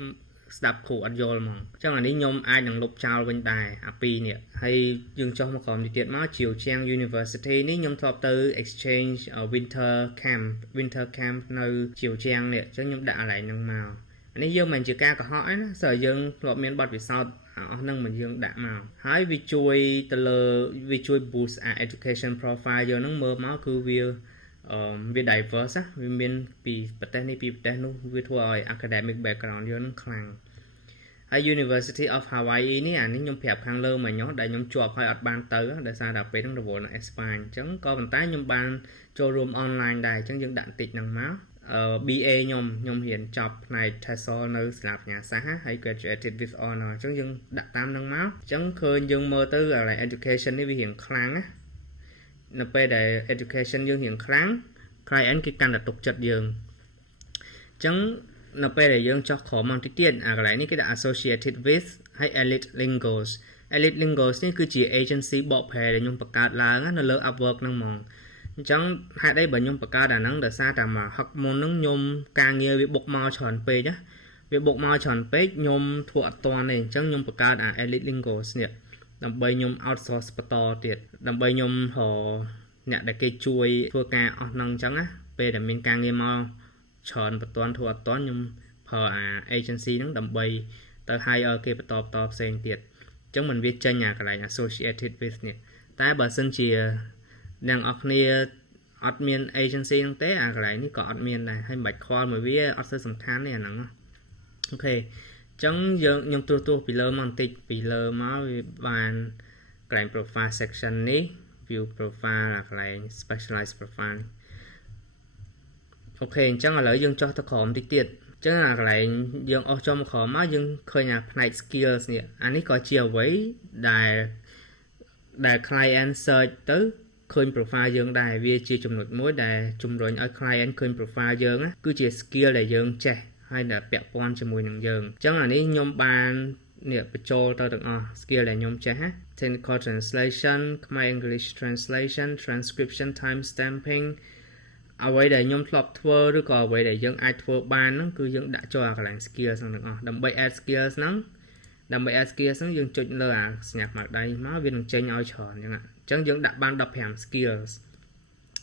ស្ដាប់គ្រូអត់យល់ហ្មងអញ្ចឹងអានេះខ្ញុំអាចនឹងលុបចោលវិញដែរអាពីរនេះហើយយើងចុះមកក្រោមទៀតមកជាវជាង University នេះខ្ញុំធ្លាប់ទៅ exchange winter camp នៅជាវជាងនេះអញ្ចឹងខ្ញុំដាក់កន្លែងហ្នឹងមកអានេះយើងមិនជាការកុហកទេណាសើយើងធ្លាប់មានបទពិសោធន៍អស់ហ្នឹងមកយើងដាក់មកហើយវាជួយទៅលើវាជួយ boost education profile យើងហ្នឹងមើលមកគឺវាdiverse ណាវាមានពីប្រទេសនេះពីប្រទេសនោះវាធ្វើឲ្យ academic background យើងនឹងខ្លាំងហើយ University of Hawaii នេះអានេះខ្ញុំប្រាប់ខាងលើមកញោះដែលខ្ញុំជាប់ហើយអត់បានទៅដោយសារតែពេលហ្នឹងរវល់នៅ Espagne អញ្ចឹងក៏ប៉ុន្តែខ្ញុំបានចូលរួម online ដែរអញ្ចឹងយើងដាក់តិចហ្នឹងមកBA ខ្ញុំរៀនចប់ផ្នែក TESOL នៅសាលាបញ្ញាសាស្ត្រហើយ graduated with honor អញ្ចឹងយើងដាក់តាមហ្នឹងមកអញ្ចឹងឃើញយើងមើលទៅ education នេះវារៀងខ្លាំងណា នៅពេលដែល education យើងរៀងខ្លាំង client គេកាន់តែទុកចិត្តយើងអញ្ចឹងនៅពេលដែលយើងចោះក្រោមមកតិចទៀតអាកន្លែងនេះគេដាក់ associated with ហើយ elite lingos elite lingos នេះគឺជា agency បកប្រែដែលខ្ញុំបង្កើតឡើងនៅលើ Upwork ហ្នឹងហ្មងអញ្ចឹងហេតុអីបើខ្ញុំបង្កើតអាហ្នឹងដោយសារតែមកហឹកមុនហ្នឹងខ្ញុំការងារវាបុកមកច្រើនពេកណាវាបុកមកច្រើនពេកខ្ញុំធ្វើអត់ទាន់ទេអញ្ចឹងខ្ញុំបង្កើតអា elite lingos នេះដើម្បីខ្ញុំ outsource បន្តទៀតដើម្បីខ្ញុំរអ្នកដែលគេជួយធ្វើការអស់ហ្នឹងអញ្ចឹងណាពេលដែលមានការងារមកច្រើនបន្ទាន់ធ្វើអត់ទាន់ខ្ញុំប្រើអា agency ហ្នឹងដើម្បីទៅ hire គេបន្តផ្សេងទៀតអញ្ចឹងมันវាចេញអាកន្លែង associated with នេះតែបើសិនជាអ្នកនរគ្នាអត់មាន agency ហ្នឹងទេអាកន្លែងនេះក៏អត់មានដែរហើយមិនបាច់ខ្វល់មួយវាអត់សូវសំខាន់ទេអាហ្នឹងអូខេអញ្ចឹងយើងខ្ញុំទស្សពីលើមកបន្តិចពីលើមកវាបានកន្លែង profile section នេះ view profile អាកន្លែង specialized profile អូខេអញ្ចឹងឥឡូវយើងចុះទៅក្រោមតិចទៀតអញ្ចឹងអាកន្លែងយើងអស់ចុះមកក្រោមមកយើងឃើញអាផ្នែក skills នេះអានេះក៏ជាអ្វីដែល client search ទៅឃើញ profile យើងដែរវាជាចំណុចមួយដែលជំរុញឲ្យ client ឃើញ profile យើងគឺជា skill ដែលយើងចេះហើយដែលពាក់ព័ន្ធជាមួយនឹងយើងអញ្ចឹងអានេះខ្ញុំបាននេះបញ្ចូលទៅទាំងអស់ skill ដែលខ្ញុំចេះ technical translation ខ្មែរ English translation transcription time stamping អ្វីដែលខ្ញុំធ្លាប់ធ្វើឬក៏អ្វីដែលយើងអាចធ្វើបានហ្នឹងគឺយើងដាក់ចូលអាកន្លែង skills ហ្នឹងទាំងអស់ដើម្បី add skills ហ្នឹងយើងចុចលើអាសញ្ញាខ្មៅដៃមកវានឹងចេញឲ្យច្រើនអញ្ចឹងយើងដាក់បាន15 skills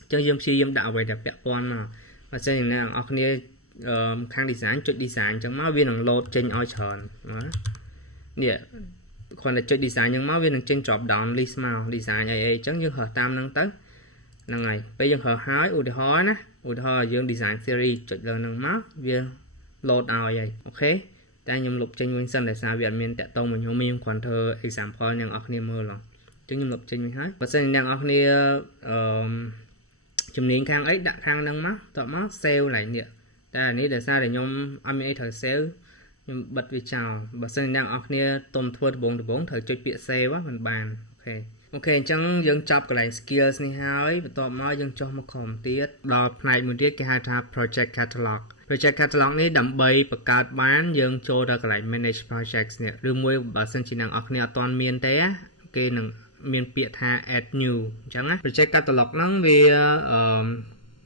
អញ្ចឹងយើងព្យាយាមដាក់អ្វីដែលពាក់ព័ន្ធមកបើសិនជាអ្នកនរគ្នាខាង design ចុច design អញ្ចឹងមកវានឹង load ចេញឲ្យច្រើននេះគ្រាន់តែចុច design អញ្ចឹងមកវានឹងចេញ drop down list មក design អីអញ្ចឹងយើងរើសតាមហ្នឹងទៅហ្នឹងហើយពេលយើងរើសហើយឧទាហរណ៍ណាឧទាហរណ៍យើង design series ចុចលើហ្នឹងមកវា load ឲ្យហើយអូខេតែខ្ញុំលុបចេញវិញសិនដោយសារវាអត់មានតាក់ទងមួយខ្ញុំគ្រាន់ធ្វើ example អ្នកនរគ្នាមើលឡងអញ្ចឹងខ្ញុំលុបចេញវិញហើយបើសិនអ្នកនរគ្នាជំនាញខាងអីដាក់ខាងហ្នឹងមកតបមក save ឡើងនេះតែអានេះដោយសារតែខ្ញុំអត់មានអីត្រូវ save ខ្ញុំបិទវាចោលបើសិនអ្នកនរគ្នាទុំធ្វើដំបងត្រូវចុចពាក្យ save មិនបានអូខេអញ្ចឹងយើងចាប់កន្លែង skills នេះហើយបន្ទាប់មកយើងចុះមកក្រោមទៀតដល់ផ្នែកមួយទៀតគេហៅថា project catalog នេះដើម្បីបង្កើតបានយើងចូលដល់កន្លែង manage projects នេះឬមួយបើសិនជាអ្នកនរគ្នាអត់ទាន់មានទេគេនឹងមានពាក្យថា add new អញ្ចឹងណា project catalog ហ្នឹងវា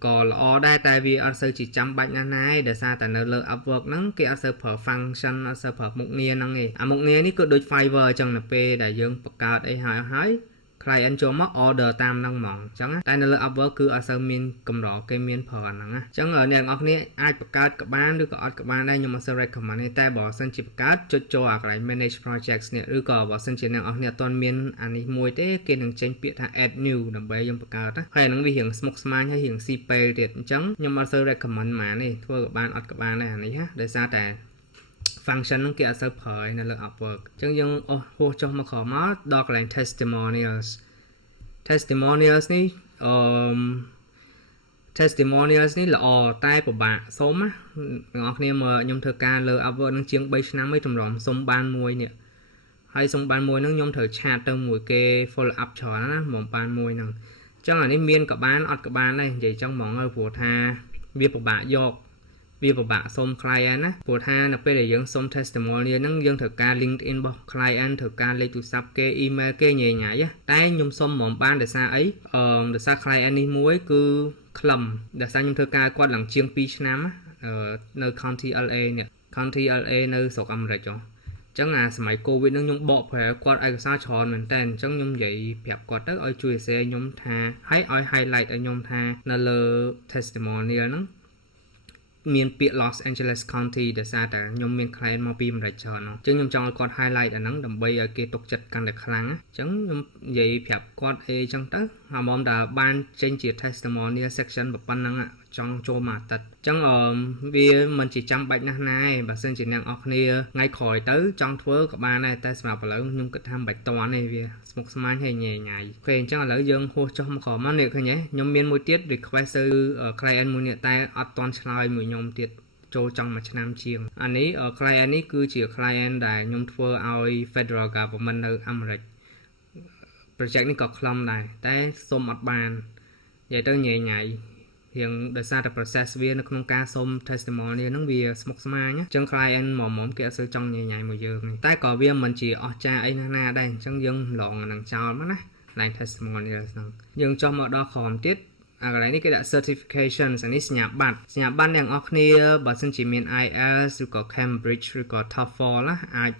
ក៏ល្អដែរតែវាអត់សូវជាចាំបាច់ណាស់ណាដោយសារតែនៅលើ Upwork ហ្នឹងគេអត់សូវប្រើ function អត់សូវប្រើមុខងារហ្នឹងទេអាមុខងារនេះគឺដូច Fiverr អញ្ចឹងនៅពេលដែលយើងបង្កើតអីហើយ client ចូលមក order តាមហ្នឹងហ្មងអញ្ចឹងតែនៅលើ Upwork គឺអត់សូវមានកម្រគេមានប្រើអាហ្នឹងអញ្ចឹងអ្នកនរគ្នាអាចបង្កើតក៏បានឬក៏អត់ក៏បានដែរខ្ញុំអត់សូវ recommend ទេតែបើសិនជាបង្កើតចុចចូលអាកន្លែង manage projects នេះឬក៏បើសិនជាអ្នកនរគ្នាអត់ទាន់មានអានេះមួយទេគេនឹងចេញពាក្យថា add new ដើម្បីយើងបង្កើតណាហើយអាហ្នឹងវារៀងស្មុគស្មាញហើយរៀងស៊ីពេលទៀតអញ្ចឹងខ្ញុំអត់សូវ recommend ហ្មងទេធ្វើក៏បានអត់ក៏បានដែរអានេះណាដោយសារតែ function ហ្នឹងគេអត់សូវប្រើនៅលើ Upwork អញ្ចឹងយើងហួសចុះមកក្រោមមកដល់កន្លែង testimonials នេះtestimonials នេះល្អតែពិបាកសុំណាអ្នកនរគ្នាមើលខ្ញុំធ្វើការលើ Upwork នឹងជាង3ឆ្នាំហើយតម្រុំសុំបានមួយនេះហើយសុំបានមួយហ្នឹងខ្ញុំត្រូវឆាតទៅមួយគេ follow up ច្រើនណាមកបានមួយហ្នឹងអញ្ចឹងអានេះមានក៏បានអត់ក៏បានដែរនិយាយចឹងហ្មងហើយព្រោះថាវាពិបាកយកវាពិបាកសុំ client ណាព្រោះថានៅពេលដែលយើងសុំ testimonial ហ្នឹងយើងត្រូវការ LinkedIn របស់ client ត្រូវការលេខទូរស័ព្ទគេ email គេញ៉ៃញ៉ៃតែខ្ញុំសុំហ្មងបានដោយសារអីដោយសារ client នេះមួយគឺខ្លឹមដោយសារខ្ញុំធ្វើការគាត់ឡើងជាង2ឆ្នាំនៅ County LA នេះ County LA នៅស្រុកអាមេរិកអញ្ចឹងអាសម័យ COVID ហ្នឹងខ្ញុំបកប្រែគាត់ឯកសារច្រើនមែនតើអញ្ចឹងខ្ញុំនិយាយប្រាប់គាត់ទៅឲ្យជួយ share ខ្ញុំថាហើយឲ្យ highlight ឲ្យខ្ញុំថានៅលើ testimonial ហ្នឹងមានពាក្យ Los Angeles County ដោយសារតែខ្ញុំមាន client មកពីអាមេរិកច្រើនអញ្ចឹងខ្ញុំចង់ឲ្យគាត់ highlight អាហ្នឹងដើម្បីឲ្យគេទុកចិត្តកាន់តែខ្លាំងអញ្ចឹងខ្ញុំនិយាយប្រាប់គាត់អីអញ្ចឹងទៅហើយមកដល់បានចេញជា testimonial section ប៉ុណ្ណឹងចង់ចូលមួយអាទិត្យអញ្ចឹងវាមិនជាចាំបាច់ណាស់ណាឯងបើសិនជាអ្នកនរគ្នាថ្ងៃក្រោយទៅចង់ធ្វើក៏បានដែរតែសម្រាប់ឥឡូវខ្ញុំគិតថាមិនបាច់តន់ទេវាស្មុគស្មាញហើយញ៉ៃញ៉ៃអូខេអញ្ចឹងឥឡូវយើងហួសចុះមកក្រោមមកនេះឃើញទេខ្ញុំមានមួយទៀត request ទៅ client មួយនេះតែអត់តន់ឆ្លើយមួយខ្ញុំទៀតចូលចង់មួយឆ្នាំជាងអានេះ client នេះគឺជា client ដែលខ្ញុំធ្វើឲ្យ Federal Government នៅអាមេរិក project នេះក៏ខ្លឹមដែរតែសុំអត់បាននិយាយទៅញ៉ៃញ៉ៃរៀងដោយសារតែ process វានៅក្នុងការសុំ testimonial ហ្នឹងវាស្មុគស្មាញអញ្ចឹង client មកគេអត់សូវចង់ញ៉ៃញ៉ៃមកយើងទេតែក៏វាមិនជាអស្ចារ្យអីណាដែរអញ្ចឹងយើងឡងអានឹងចោលមកណា line testimonial ហ្នឹងយើងចុះមកដល់ក្រោមទៀតកន្លែងនេះគេដាក់ certification អានេះសញ្ញាបត្រអ្នកនរគ្នាបើសិនជាមាន IELTS ឬក៏ Cambridge ឬក៏ TOEFL ណាអាច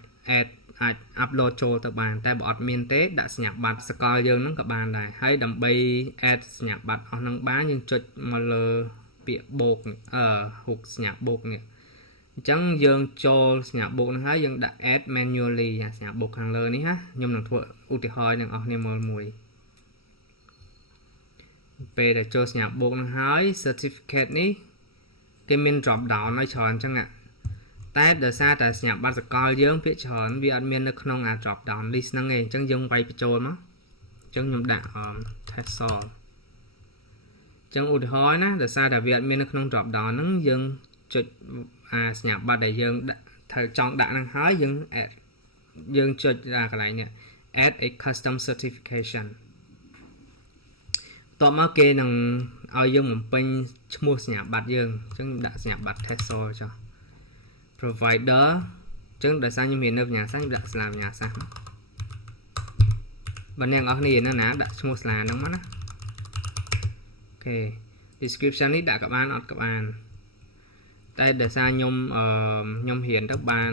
upload ចូលទៅបានតែបើអត់មានទេដាក់សញ្ញាបត្រសកលយើងហ្នឹងក៏បានដែរហើយដើម្បី add សញ្ញាបត្រអស់ហ្នឹងបានយើងចុចមកលើពាក្យបូករូបសញ្ញាបូកនេះអញ្ចឹងយើងចូលសញ្ញាបូកហ្នឹងហើយយើងដាក់ add manually សញ្ញាបូកខាងលើនេះណាខ្ញុំនឹងធ្វើឧទាហរណ៍នឹងអស់គ្នាមើលមួយពេលដែលចូលសញ្ញាបូកហ្នឹងហើយ certificate នេះគេមាន drop down ឲ្យច្រើនអញ្ចឹងតែដោយសារតែសញ្ញាបត្រសកលយើងភាគច្រើនវាអត់មាននៅក្នុង drop down list ហ្នឹងឯងអញ្ចឹងយើងវាយបញ្ចូលមកអញ្ចឹងខ្ញុំដាក់ TESOL អញ្ចឹងឧទាហរណ៍ណាដោយសារតែវាអត់មាននៅក្នុង drop down ហ្នឹងយើងចុចសញ្ញាបត្រដែលយើងត្រូវចង់ដាក់ហ្នឹងហើយយើងចុចកន្លែងនេះ add a custom certification តមកគេនឹងឲ្យយើងបំពេញឈ្មោះសញ្ញាបត្រយើងអញ្ចឹងដាក់សញ្ញាបត្រ TESOL ចុះ provider អញ្ចឹងដោយសារខ្ញុំមាននៅវិញ្ញាសាខ្ញុំដាក់ស្លាវិញ្ញាសាបើអ្នកនរគ្នាណាដាក់ឈ្មោះស្លាហ្នឹងមកណាអូខេ description នេះដាក់ក៏បានអត់ក៏បានតែដោយសារខ្ញុំរៀនទៅបាន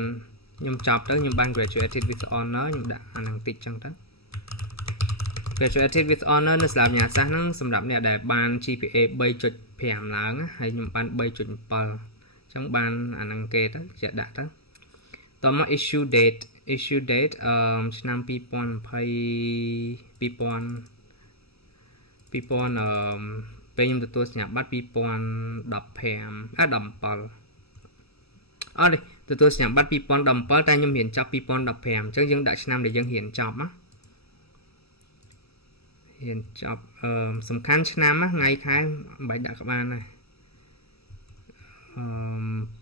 ខ្ញុំចប់ទៅខ្ញុំបាន graduated with honor ខ្ញុំដាក់អាហ្នឹងតិចចឹងទៅ graduated with honor នៅស្លាវិញ្ញាសាហ្នឹងសម្រាប់អ្នកដែលបាន GPA 3.5 ឡើងហើយខ្ញុំបាន 3.7 ចឹងបានអានឹងគេទៅជាដាក់ទៅតមក issue date ឆ្នាំ2020 ពេលខ្ញុំទទួលសញ្ញាបត្រ2015 ទទួលសញ្ញាបត្រ2017តែខ្ញុំរៀនចប់2015អញ្ចឹងយើងដាក់ឆ្នាំដែលយើងរៀនចប់សំខាន់ឆ្នាំថ្ងៃខែមិនបាច់ដាក់ក៏បានដែរ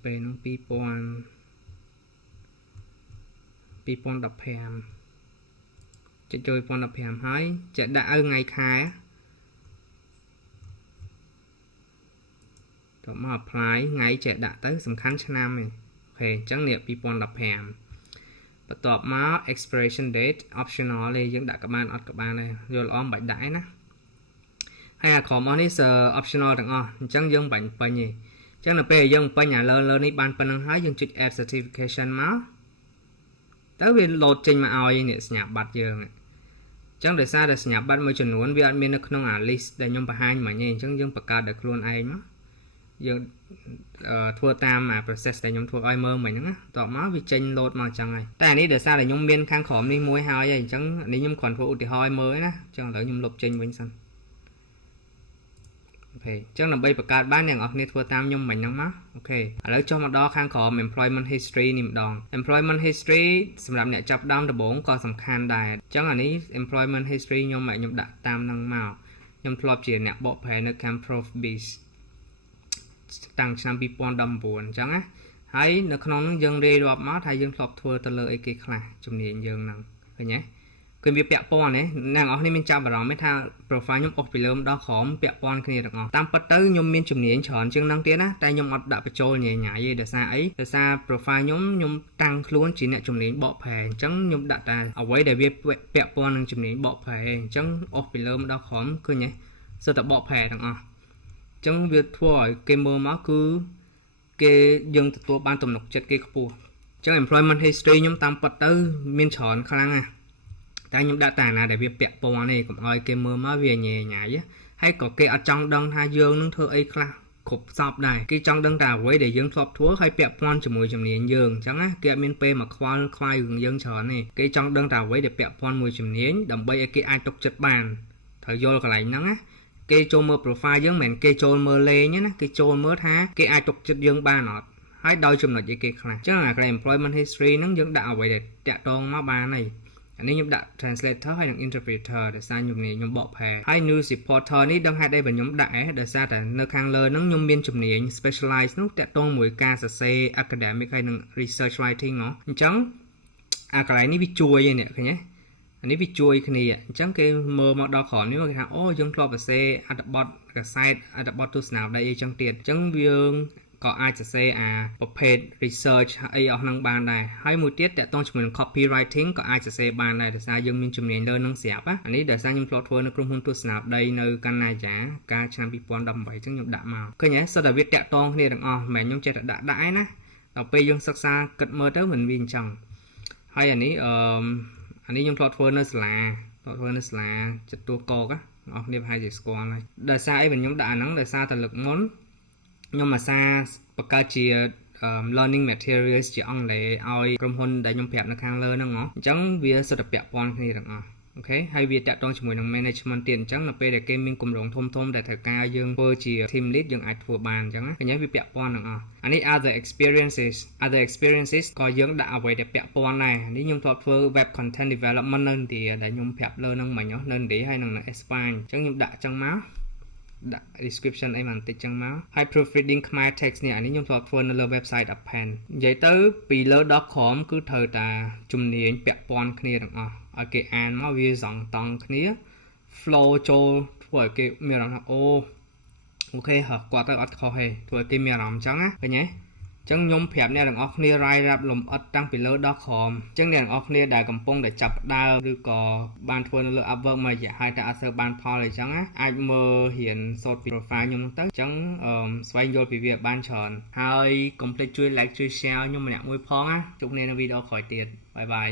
ពេលនោះ2015ចុចចូល2015ហើយចេះដាក់ឲ្យថ្ងៃខែទៅមក apply ថ្ងៃចេះដាក់ទៅសំខាន់ឆ្នាំឯងអូខេអញ្ចឹងនេះ2015បន្ទាប់មក expiration date optional ទេយើងដាក់ក៏បានអត់ក៏បានដែរយល់អមបាច់ដាក់ឯណាហើយអាក្រុមនេះ optional ទាំងអស់អញ្ចឹងយើងបាញ់ពេញទេអញ្ចឹងនៅពេលយើងពេញអាលើនេះបានប៉ុណ្្នឹងហើយយើងចុច add certification មកទៅវា load ចេញមកឲ្យនេះសញ្ញាបត្រយើងអញ្ចឹងដោយសារតែសញ្ញាបត្រមួយចំនួនវាអត់មាននៅក្នុងអា list ដែលខ្ញុំបង្ហាញមិញទេអញ្ចឹងយើងបង្កើតដោយខ្លួនឯងមកយើងធ្វើតាមអា process ដែលខ្ញុំធ្វើឲ្យមើលមិញហ្នឹងណាតបមកវាចេញ load មកអញ្ចឹងហើយតែអានេះដោយសារតែខ្ញុំមានខាងក្រោមនេះមួយហើយអញ្ចឹងនេះខ្ញុំគ្រាន់ធ្វើឧទាហរណ៍មើលណាអញ្ចឹងឥឡូវខ្ញុំលុបចេញវិញសិនអូខេអញ្ចឹងដើម្បីបង្កើតបានអ្នកនរគ្នាធ្វើតាមខ្ញុំមិញហ្នឹងមកអូខេឥឡូវចុះមកដល់ខាងក្រោម employment history នេះម្ដង employment history សម្រាប់អ្នកចាប់ផ្ដើមដំបូងក៏សំខាន់ដែរអញ្ចឹងអានេះ employment history ខ្ញុំដាក់តាមហ្នឹងមកខ្ញុំធ្លាប់ជាអ្នកបកប្រែនៅ Camprof Biz តាំងឆ្នាំ2019អញ្ចឹងណាហើយនៅក្នុងហ្នឹងយើងរៀបរាប់មកថាយើងធ្លាប់ធ្វើទៅលើអីគេខ្លះជំនាញយើងហ្នឹងឃើញទេគឺវាពាក់ព័ន្ធទេអ្នកនរគ្នាមានចាប់អារម្មណ៍ទេថា profile ខ្ញុំអស់ពីលើមកដល់ក្រោមពាក់ព័ន្ធគ្នាទាំងអស់តាមពិតទៅខ្ញុំមានជំនាញច្រើនជាងហ្នឹងទៀតណាតែខ្ញុំអត់ដាក់បញ្ចូលញ៉ៃញ៉ៃទេដោយសារអីដោយសារ profile ខ្ញុំតាំងខ្លួនជាអ្នកជំនាញបកប្រែអញ្ចឹងខ្ញុំដាក់តែអ្វីដែលវាពាក់ព័ន្ធនឹងជំនាញបកប្រែអញ្ចឹងអស់ពីលើមកដល់ក្រោមឃើញទេសិតតែបកប្រែទាំងអស់អញ្ចឹងវាធ្វើឲ្យគេមើលមកគឺគេយើងទទួលបានទំនុកចិត្តគេខ្ពស់អញ្ចឹង employment history ខ្ញុំតាមពិតទៅមានច្រើនខ្លាំងណាស់តែខ្ញុំដាក់តែណាដែលវាពាក់ព័ន្ធទេកុំឲ្យគេមើលមកវាញ៉ៃញ៉ៃហើយក៏គេអត់ចង់ដឹងថាយើងនឹងធ្វើអីខ្លះគ្រប់សពដែរគេចង់ដឹងតែអ្វីដែលយើងធ្លាប់ធ្វើហើយពាក់ព័ន្ធជាមួយជំនាញយើងអញ្ចឹងណាគេអត់មានពេលមកខ្វល់ខ្វាយរឿងយើងច្រើនទេគេចង់ដឹងតែអ្វីដែលពាក់ព័ន្ធមួយជំនាញដើម្បីឲ្យគេអាចទុកចិត្តបានត្រូវយល់កន្លែងហ្នឹងណាគេចូលមើល profile យើងមិនមែនគេចូលមើលលេងទេណាគេចូលមើលថាគេអាចទុកចិត្តយើងបានអត់ហើយដោយចំណុចអីគេខ្លះអញ្ចឹងអាកន្លែង employment history ហ្នឹងយើងដាក់អ្វីដែលតាក់ទងមកបានហើយអានេះខ្ញុំដាក់ translator ហើយនិង interpreter ដោយសារខ្ញុំបកប្រែហើយ news reporter នេះដឹងហេតុអីបើខ្ញុំដាក់ដោយសារតែនៅខាងលើហ្នឹងខ្ញុំមានជំនាញ specialize នោះតាក់ទងមួយការសរសេរ academic ហើយនិង research writing អញ្ចឹងអាកន្លែងនេះវាជួយឯនេះឃើញទេ อันนี้วิจุยคณีจังเกมอมาดอขอนี่ว่าโอ้ยังครอบเซอัตบอทกับไซต์อัตบอทตุสนาวได้จังเตียนจังเวียงก็อาจจะเซประเภท research ไอออกนังบานได้ให้มือเตี้ยแต่ต้องเหมือน copywriting ก็อาจจะเซบานได้แต่ซายังมีจุดเนียนเดินนังเสียปะอันนี้เดี๋ยวซายังพลอตทัวร์ในกลุ่มหุ้นตุสนาวได้ในกันนายจ๋าการชนะปีปอนดำใบจังยังด่ามาเคยเนี้ยสตวิทย์แตะตองเนี่ยดังแม่ยังจะด่าได้นะต่อไปยังศึกษาเกิดเมื่อเต้เหมือนวิ่งจังให้อันนี้ยังพลอตทัวร์ในสลาพลอตทัวร์ในสลาจัดตัวโกกะเรียบให้จิสกอร์อะไรเดี๋ยวซาไอ้เป็นยังด่านังเดี๋ยวซาตะลึกม้นnhưng mà xa bậc cao chỉ learning materials chỉ ông lấy ai cầm hôn để nhung phép nó khang lơ nó ngó chẳng vì sự đặc biệt quan cái này được ok hay vì tại trong chỉ mùi năng management tiền chẳng là về để gaming cùng rộng thôm để thời ca dương bơ chỉ team lead dương ai thuộc bàn chẳng cái nhớ vì bẹp quan được anh ấy other experiences có dương đã về để bẹp quan này nếu nhung thuật phương web content development nên thì để nhung phép lơ năng mà nhớ nên để hay năng là expand chẳng nhung đã chẳng máu description អីមិនតិចចឹងមកហើយ proofreading Khmer text នេះអានេះខ្ញុំធ្លាប់ធ្វើនៅលើ website Append និយាយទៅពីលើ .com គឺត្រូវតាជំនាញពាក់ព័ន្ធគ្នាទាំងអស់ឲ្យគេអានមកវាសងតង់គ្នា flow ចូលធ្វើឲ្យគេមានអារម្មណ៍ថាអូខេគាត់ទៅអត់ខុសទេធ្វើឲ្យគេមានអារម្មណ៍ចឹងណាឃើញទេចឹងខ្ញុំប្រាប់អ្នកទាំងអស់គ្នារាយរាប់លំអិតតាំងពីលើ .com ចឹងអ្នកទាំងអស់គ្នាដែលកំពុងតែចាប់ដើមឬក៏បានធ្វើនៅលើ Upwork មួយរយៈហើយតែអត់សូវបានផលអីចឹងណាអាចមើលរៀនសូត្រពី profile ខ្ញុំហ្នឹងទៅចឹងស្វែងយល់ពីវាបានច្រើនហើយកុំភ្លេចជួយ like ជួយ share ខ្ញុំម្នាក់មួយផងណាជួបគ្នានៅវីដេអូក្រោយទៀតបាយបាយ